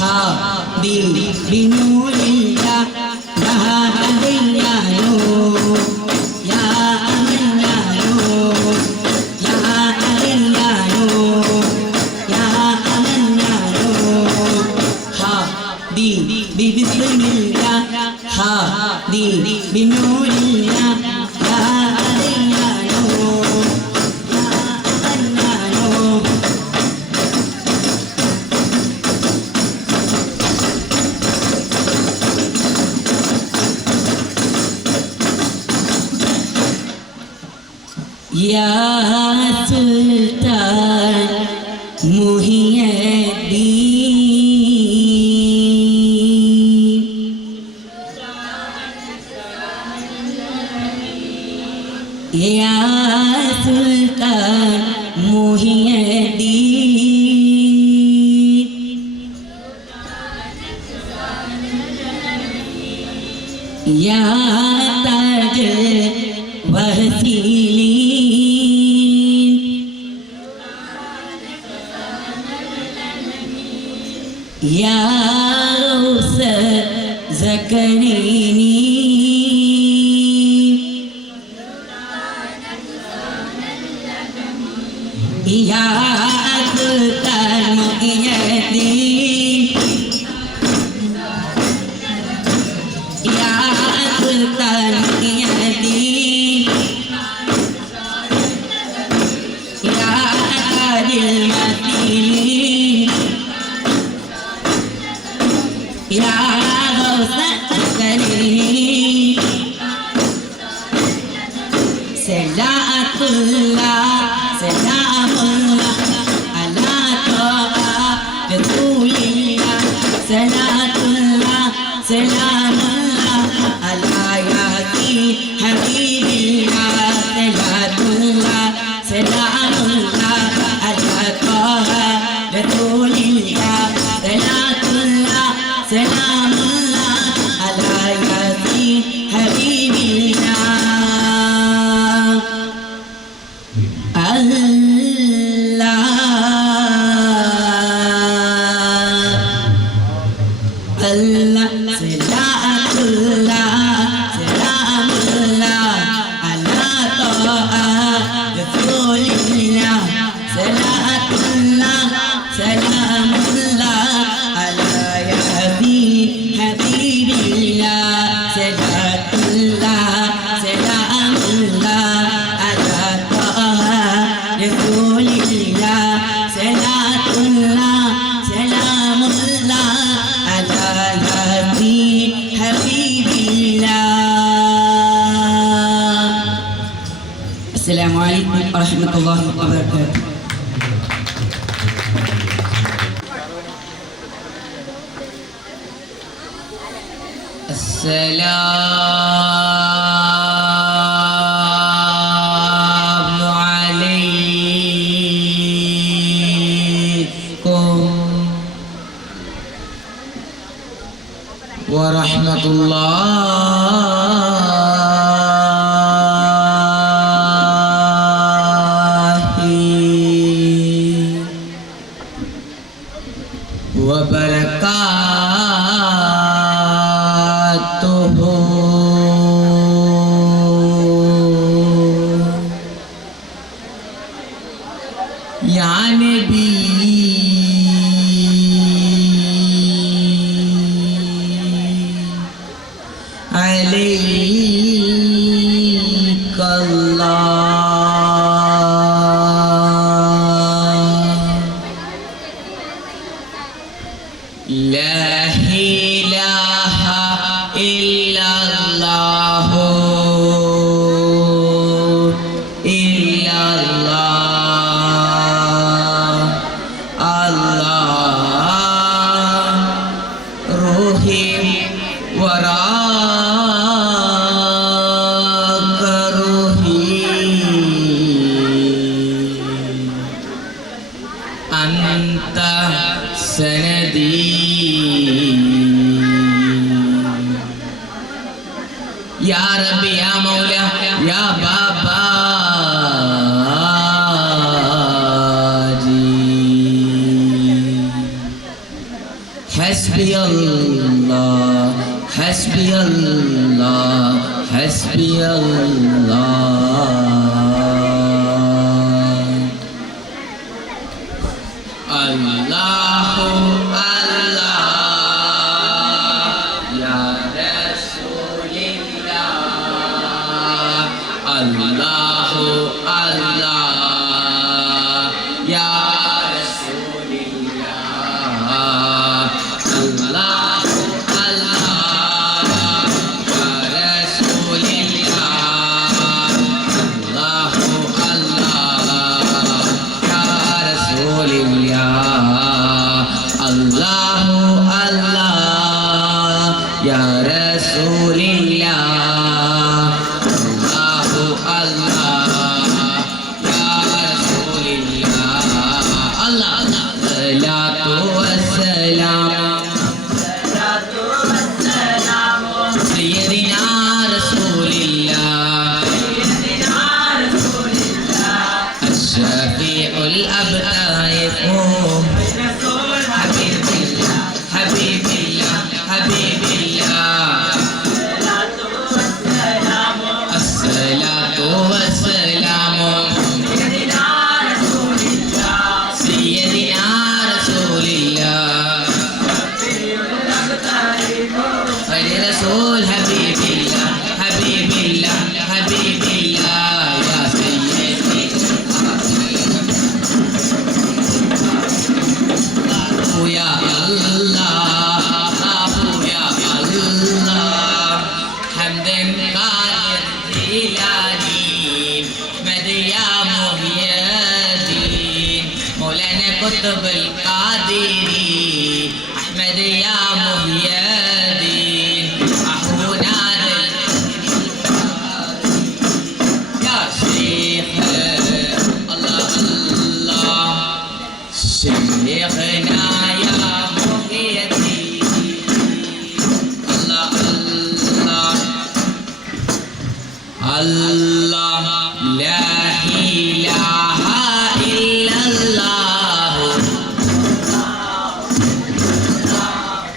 ها دي بنور الله لها أديان يا أمنان يا أديان يا أمنان ها دي بسم الله ها دي بنور الله لها أديان يا سلطان محي الدين يا سلطان محي الدين يا غوث ذكريني يا سلطان محي الدين يا سلطان محي الدين يا تاج المتين يا غوث الذكرين صلاة الله سلام الله على طه رسول الله صلاة الله سلام الله على ياسين حبيب الله صلاة الله سلام الله على طه رسول الله صلاة الله سلام الله على ياسين حبيب الله Allah salatullah salamullah ala ta'a rasulillah salatullah salamullah ala yasin habibillah salatullah salamullah ala ta'a rasulillah salatullah salamullah ala yasin habibillah. Assalamualaikum warahmatullahi wabarakatuh. Assalamu alaikum warahmatullahi wabarakatuh. Ya Nabi alaikallah La ilaha illallah illallah Allah ruhim warakaruhim anta sanadi Ya Rabbi ya Maula ya Babaji Hasbi Allah Hasbi Allah Hasbi Allah Allahu Allah ya Rasulillah Allahu Allah ya Rasulillah Allahu Allah ya Rasulillah Allahu Allah ya Rasulillah شيخنا يا محي الدين الله الله الله لا إله إلا الله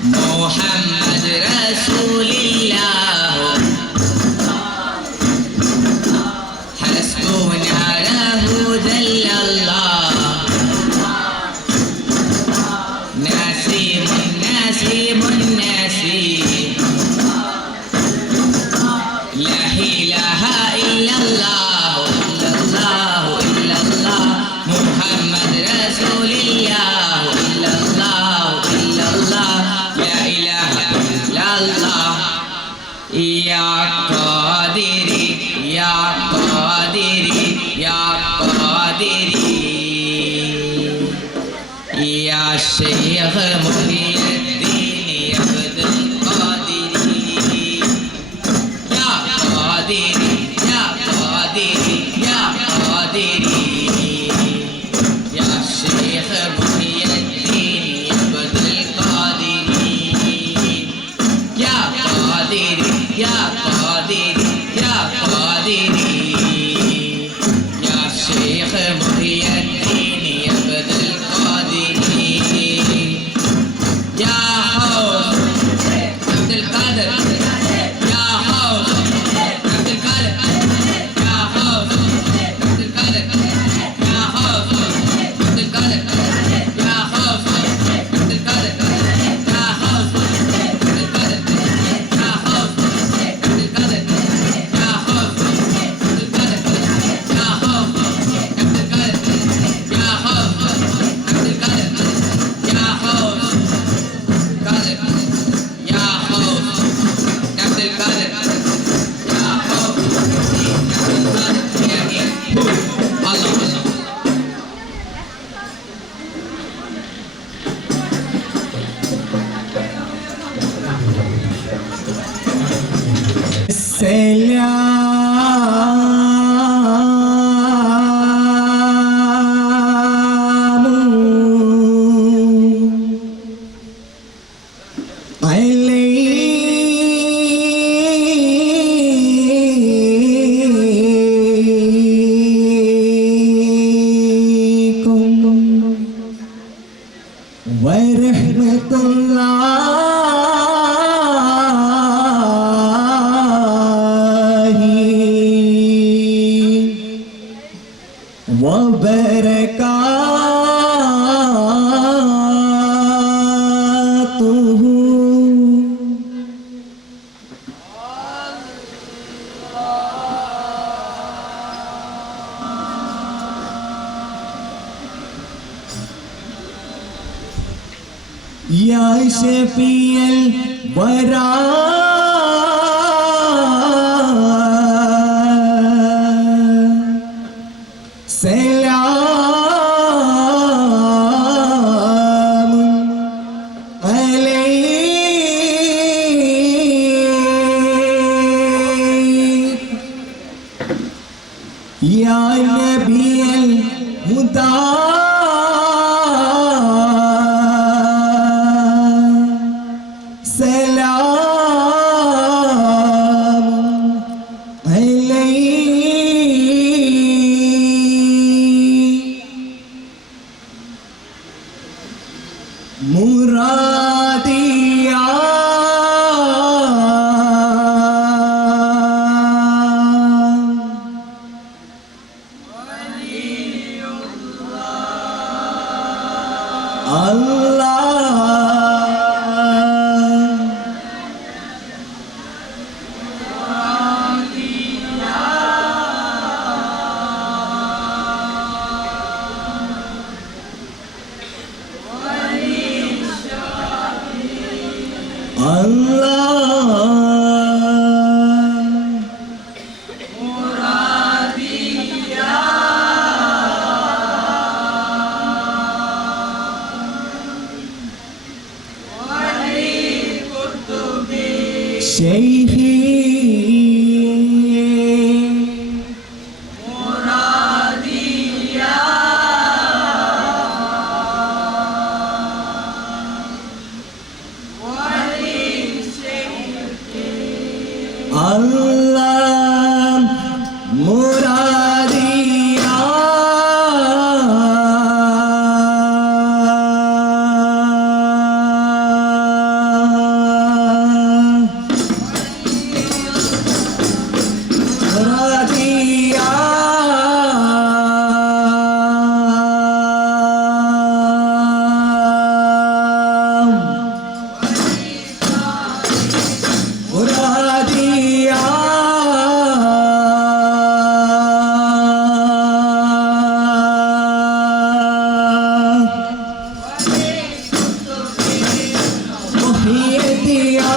محمد رسول الله حسبنا له جل الله نسيم نسيم نسيم لا إله إلا الله إلا الله إلا الله محمد رسول الله إلا الله إلا الله لا إله إلا الله يا قادري يا قادري يا قادري يا شيخ محي الدين يا عبد القادري يا قادري يا قادري يا قادري يا شيخ محي الدين يا عبد القادري يا قادري يا قادري يا قادري يا شيخ محي الدين يا عبد القادري يا حوض عبد القادر يا حوض عبد القادر يا حوض عبد القادر يا حوض عبد القادر يا حوض عبد القادر يا حوض عبد القادر يا حوض عبد القادر يا حوض عبد القادر يا حوض عبد القادر يا حوض عبد القادر يا حوض قادر يا حوض عبد القادر يا حوض عبد القادر الله الله يا شفيع الورى يا نبي الهدى سلام عليك مرادي شيخي दिया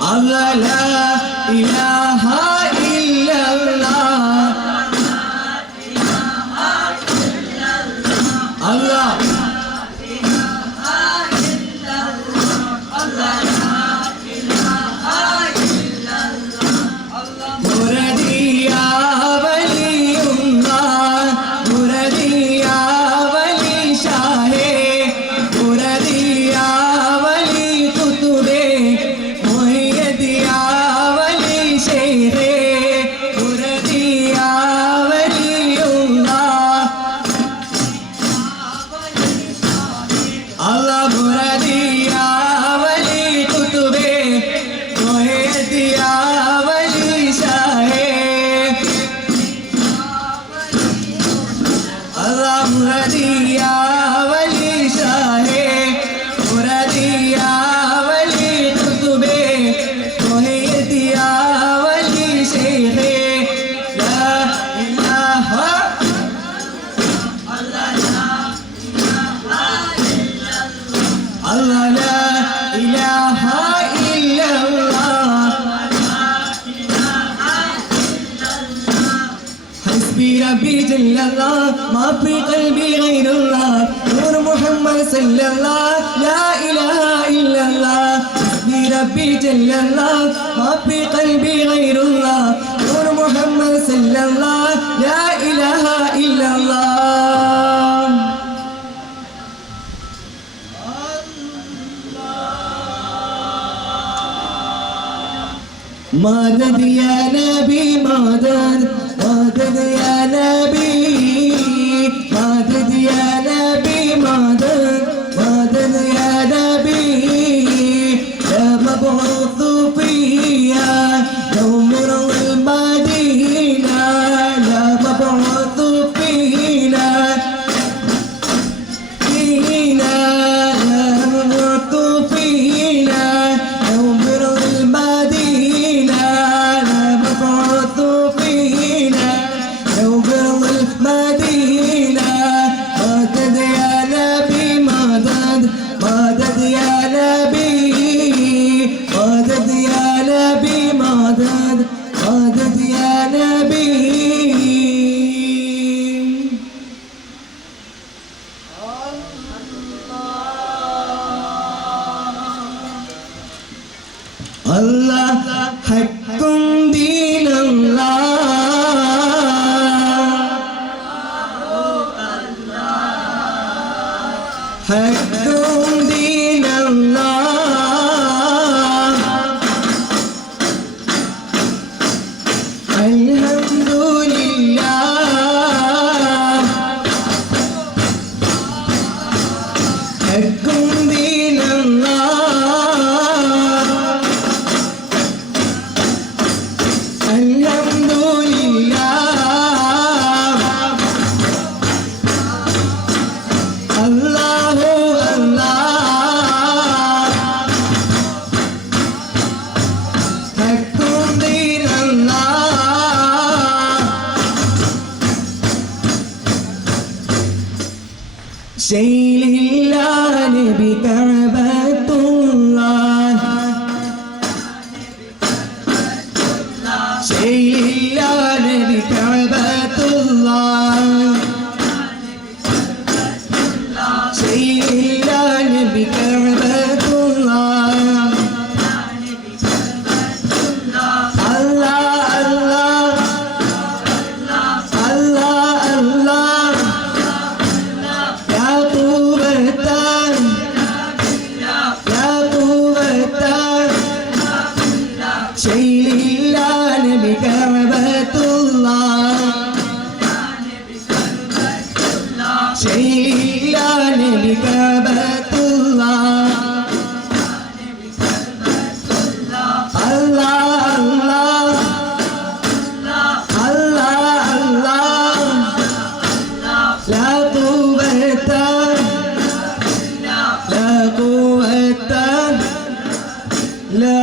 Allah la ilaha illallah Allah Muradiya waliyullah Muradiya wali shahe Muradiya wali kutube Muhyadiya wali sheikhe Muradiya waliyullah Allah Muradiya wali kutube Muhyadiya Allah Muradiya wali shahe Muradiya wali kutube Muhyadiya wali sheikhe La ilaha Allah la ilaha illallah حسبي ربي جل الله ما في قلبي غير الله نور محمد صلى الله لا إله إلا الله حسبي ربي جل الله ما في قلبي غير الله نور محمد صلى الله لا إله إلا الله مدد يا نبي مدد مدد يا نبي مدد يا نبي مدد مدد يا نبي يا مبعوث فيا نور المدينة يا مبعوث فينا فينا يا مبعوث فينا نور المدينة يا مبعوث فينا نور المدينة مدد يا نبي مدد مدد يا نبي مدد يا نبي مدد مدد يا نبي الله حكم دين الله حكم دين الله الحمد لله حكم دين الله الحمد لله الله الله لا.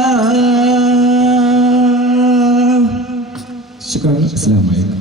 ശുക്രാൻ. അസ്സലാമു അലൈക്കും.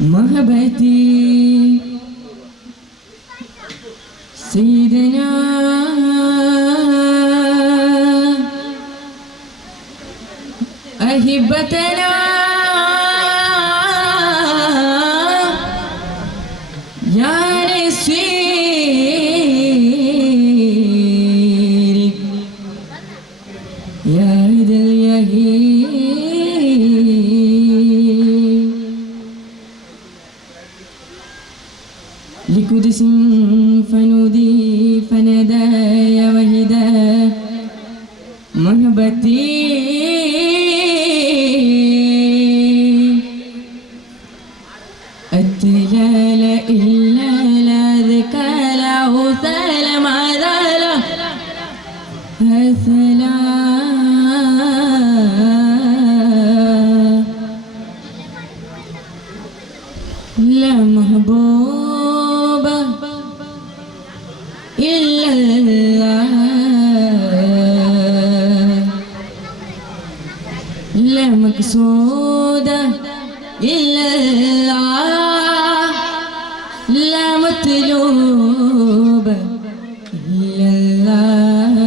محبتي سيدنا أحبتنا يا نسير يا ذا اليهين لقدس فنودي فناداي وهدا محبتي التلال إلا لا ذكاله سلم عذاله السلام لا محبوب إلا الله لا مقصود إلا الله لا مطلوب إلا الله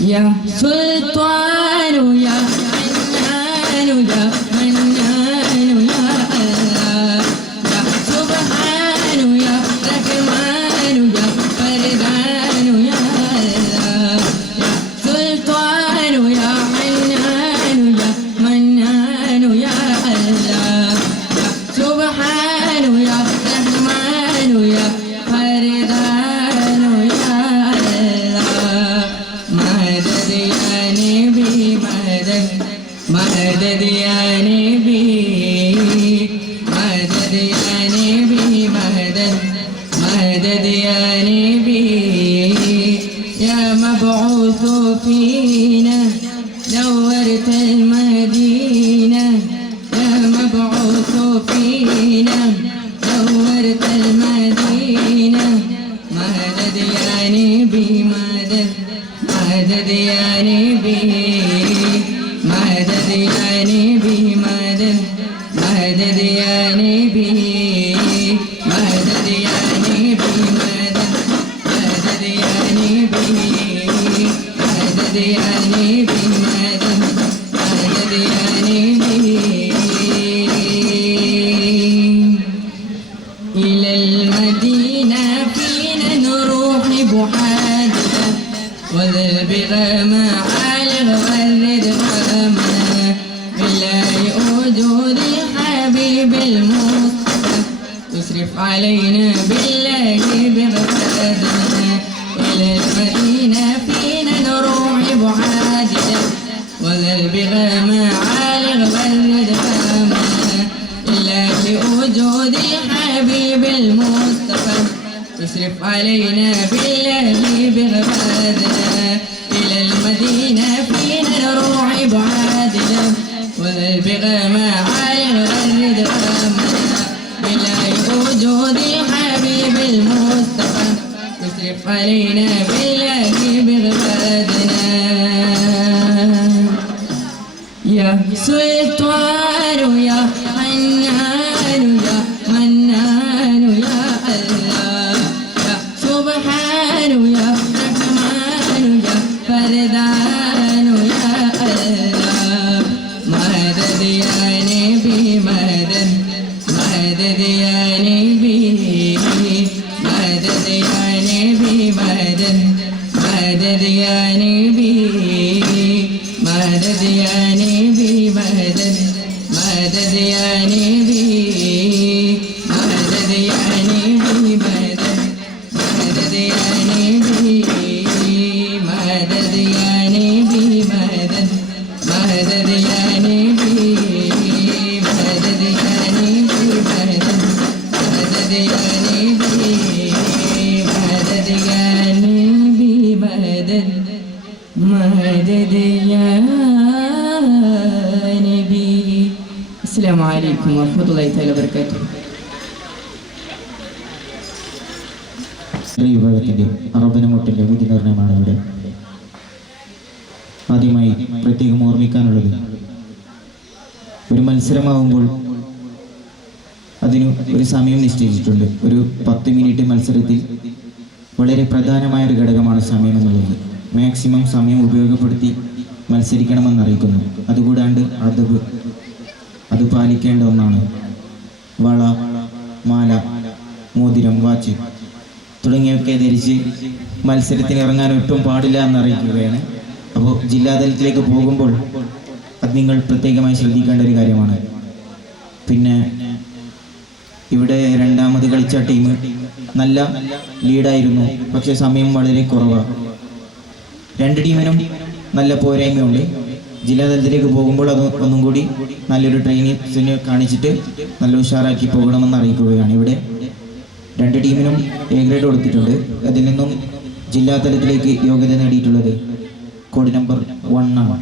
يا سلطان يا حنان يا منان يا الله يا سبحان يا رحمن يا فردان يا الله يا سلطان يا حنان يا منان يا الله يا سبحان يا رحمن يا فردان يا الله مدد يا نبي مدد مدد يا نبي مدد يا نبي مدد مدد يا نبي يا مبعوث فينا نورت المدينة يا مبعوث فينا نورت المدينة مدد يا نبي مدد مدد يا نبي مدد يا نبي مدد مدد يا نبي مدد يا نبي مدد مدد يا نبي مدد يا نبي مدد مدد يا نبي إلى المدينة فينا نروح بحادثة والبغام على الغرد غاما بالله وجود الحبيب المصطفى تصرف علينا بالله بغفادنا إلى المدينة فينا نروح بعادنا والبغام على الغرد غاما بالله وجود الحبيب المصطفى تصرف علينا بالله بغفادنا إلى المدينة فينا نروح بعادنا والبغام على الغرد غاما بالله وجود الحبيب المصطفى تصرف علينا بالله بغفادنا يا سلطان يا حنان يا منان يا الله يا سبحان يا رحمن يا فردان مدد مدد يا نبي مدد يا نبي مدد مدد يا نبي مدد يا نبي مدد مدد يا نبي مدد يا نبي مدد مدد يا نبي مدد يا نبي مدد مدد يا نبي مدد يا نبي مدد مدد يا نبي. السلام عليكم ورحمة الله تعالى وبركاته. വിഭാഗത്തിൻ്റെ അറബനമുട്ടിൻ്റെ വിധി നിർണ്ണയമാണ് ഇവിടെ. ആദ്യമായി പ്രത്യേകം ഓർമ്മിക്കാനുള്ളത്, ഒരു മത്സരമാകുമ്പോൾ അതിന് ഒരു സമയം നിശ്ചയിച്ചിട്ടുണ്ട്. ഒരു 10 മിനിറ്റ് മത്സരത്തിൽ വളരെ പ്രധാനമായ ഒരു ഘടകമാണ് സമയം എന്നുള്ളത്. മാക്സിമം സമയം ഉപയോഗപ്പെടുത്തി മത്സരിക്കണമെന്ന് അറിയിക്കുന്നു. അതുകൂടാണ്ട് അത് പാലിക്കേണ്ട ഒന്നാണ്. വള, മാല, മോതിരം, വാച്ച് തുടങ്ങിയവയൊക്കെ ധരിച്ച് മത്സരത്തിന് ഇറങ്ങാൻ ഒട്ടും പാടില്ല എന്നറിയിക്കുകയാണ്. അപ്പോൾ ജില്ലാതലത്തിലേക്ക് പോകുമ്പോൾ അത് നിങ്ങൾ പ്രത്യേകമായി ശ്രദ്ധിക്കേണ്ട ഒരു കാര്യമാണ്. പിന്നെ ഇവിടെ രണ്ടാമത് കളിച്ച ടീം നല്ല ലീഡായിരുന്നു, പക്ഷേ സമയം വളരെ കുറവാണ്. രണ്ട് ടീമിനും നല്ല പോരായ്മയുണ്ട്. ജില്ലാതലത്തിലേക്ക് പോകുമ്പോൾ അത് ഒന്നും കൂടി നല്ലൊരു ട്രെയിനിങ്ങിന് കാണിച്ചിട്ട് നല്ല ഉഷാറാക്കി പോകണമെന്ന് അറിയിക്കുകയാണ്. ഇവിടെ രണ്ട് ടീമിനും എ ഗ്രേഡ് കൊടുത്തിട്ടുണ്ട്. അതിൽ നിന്നും ജില്ലാതലത്തിലേക്ക് യോഗ്യത നേടിയിട്ടുള്ളത് കോഡ് നമ്പർ 1 ആണ്.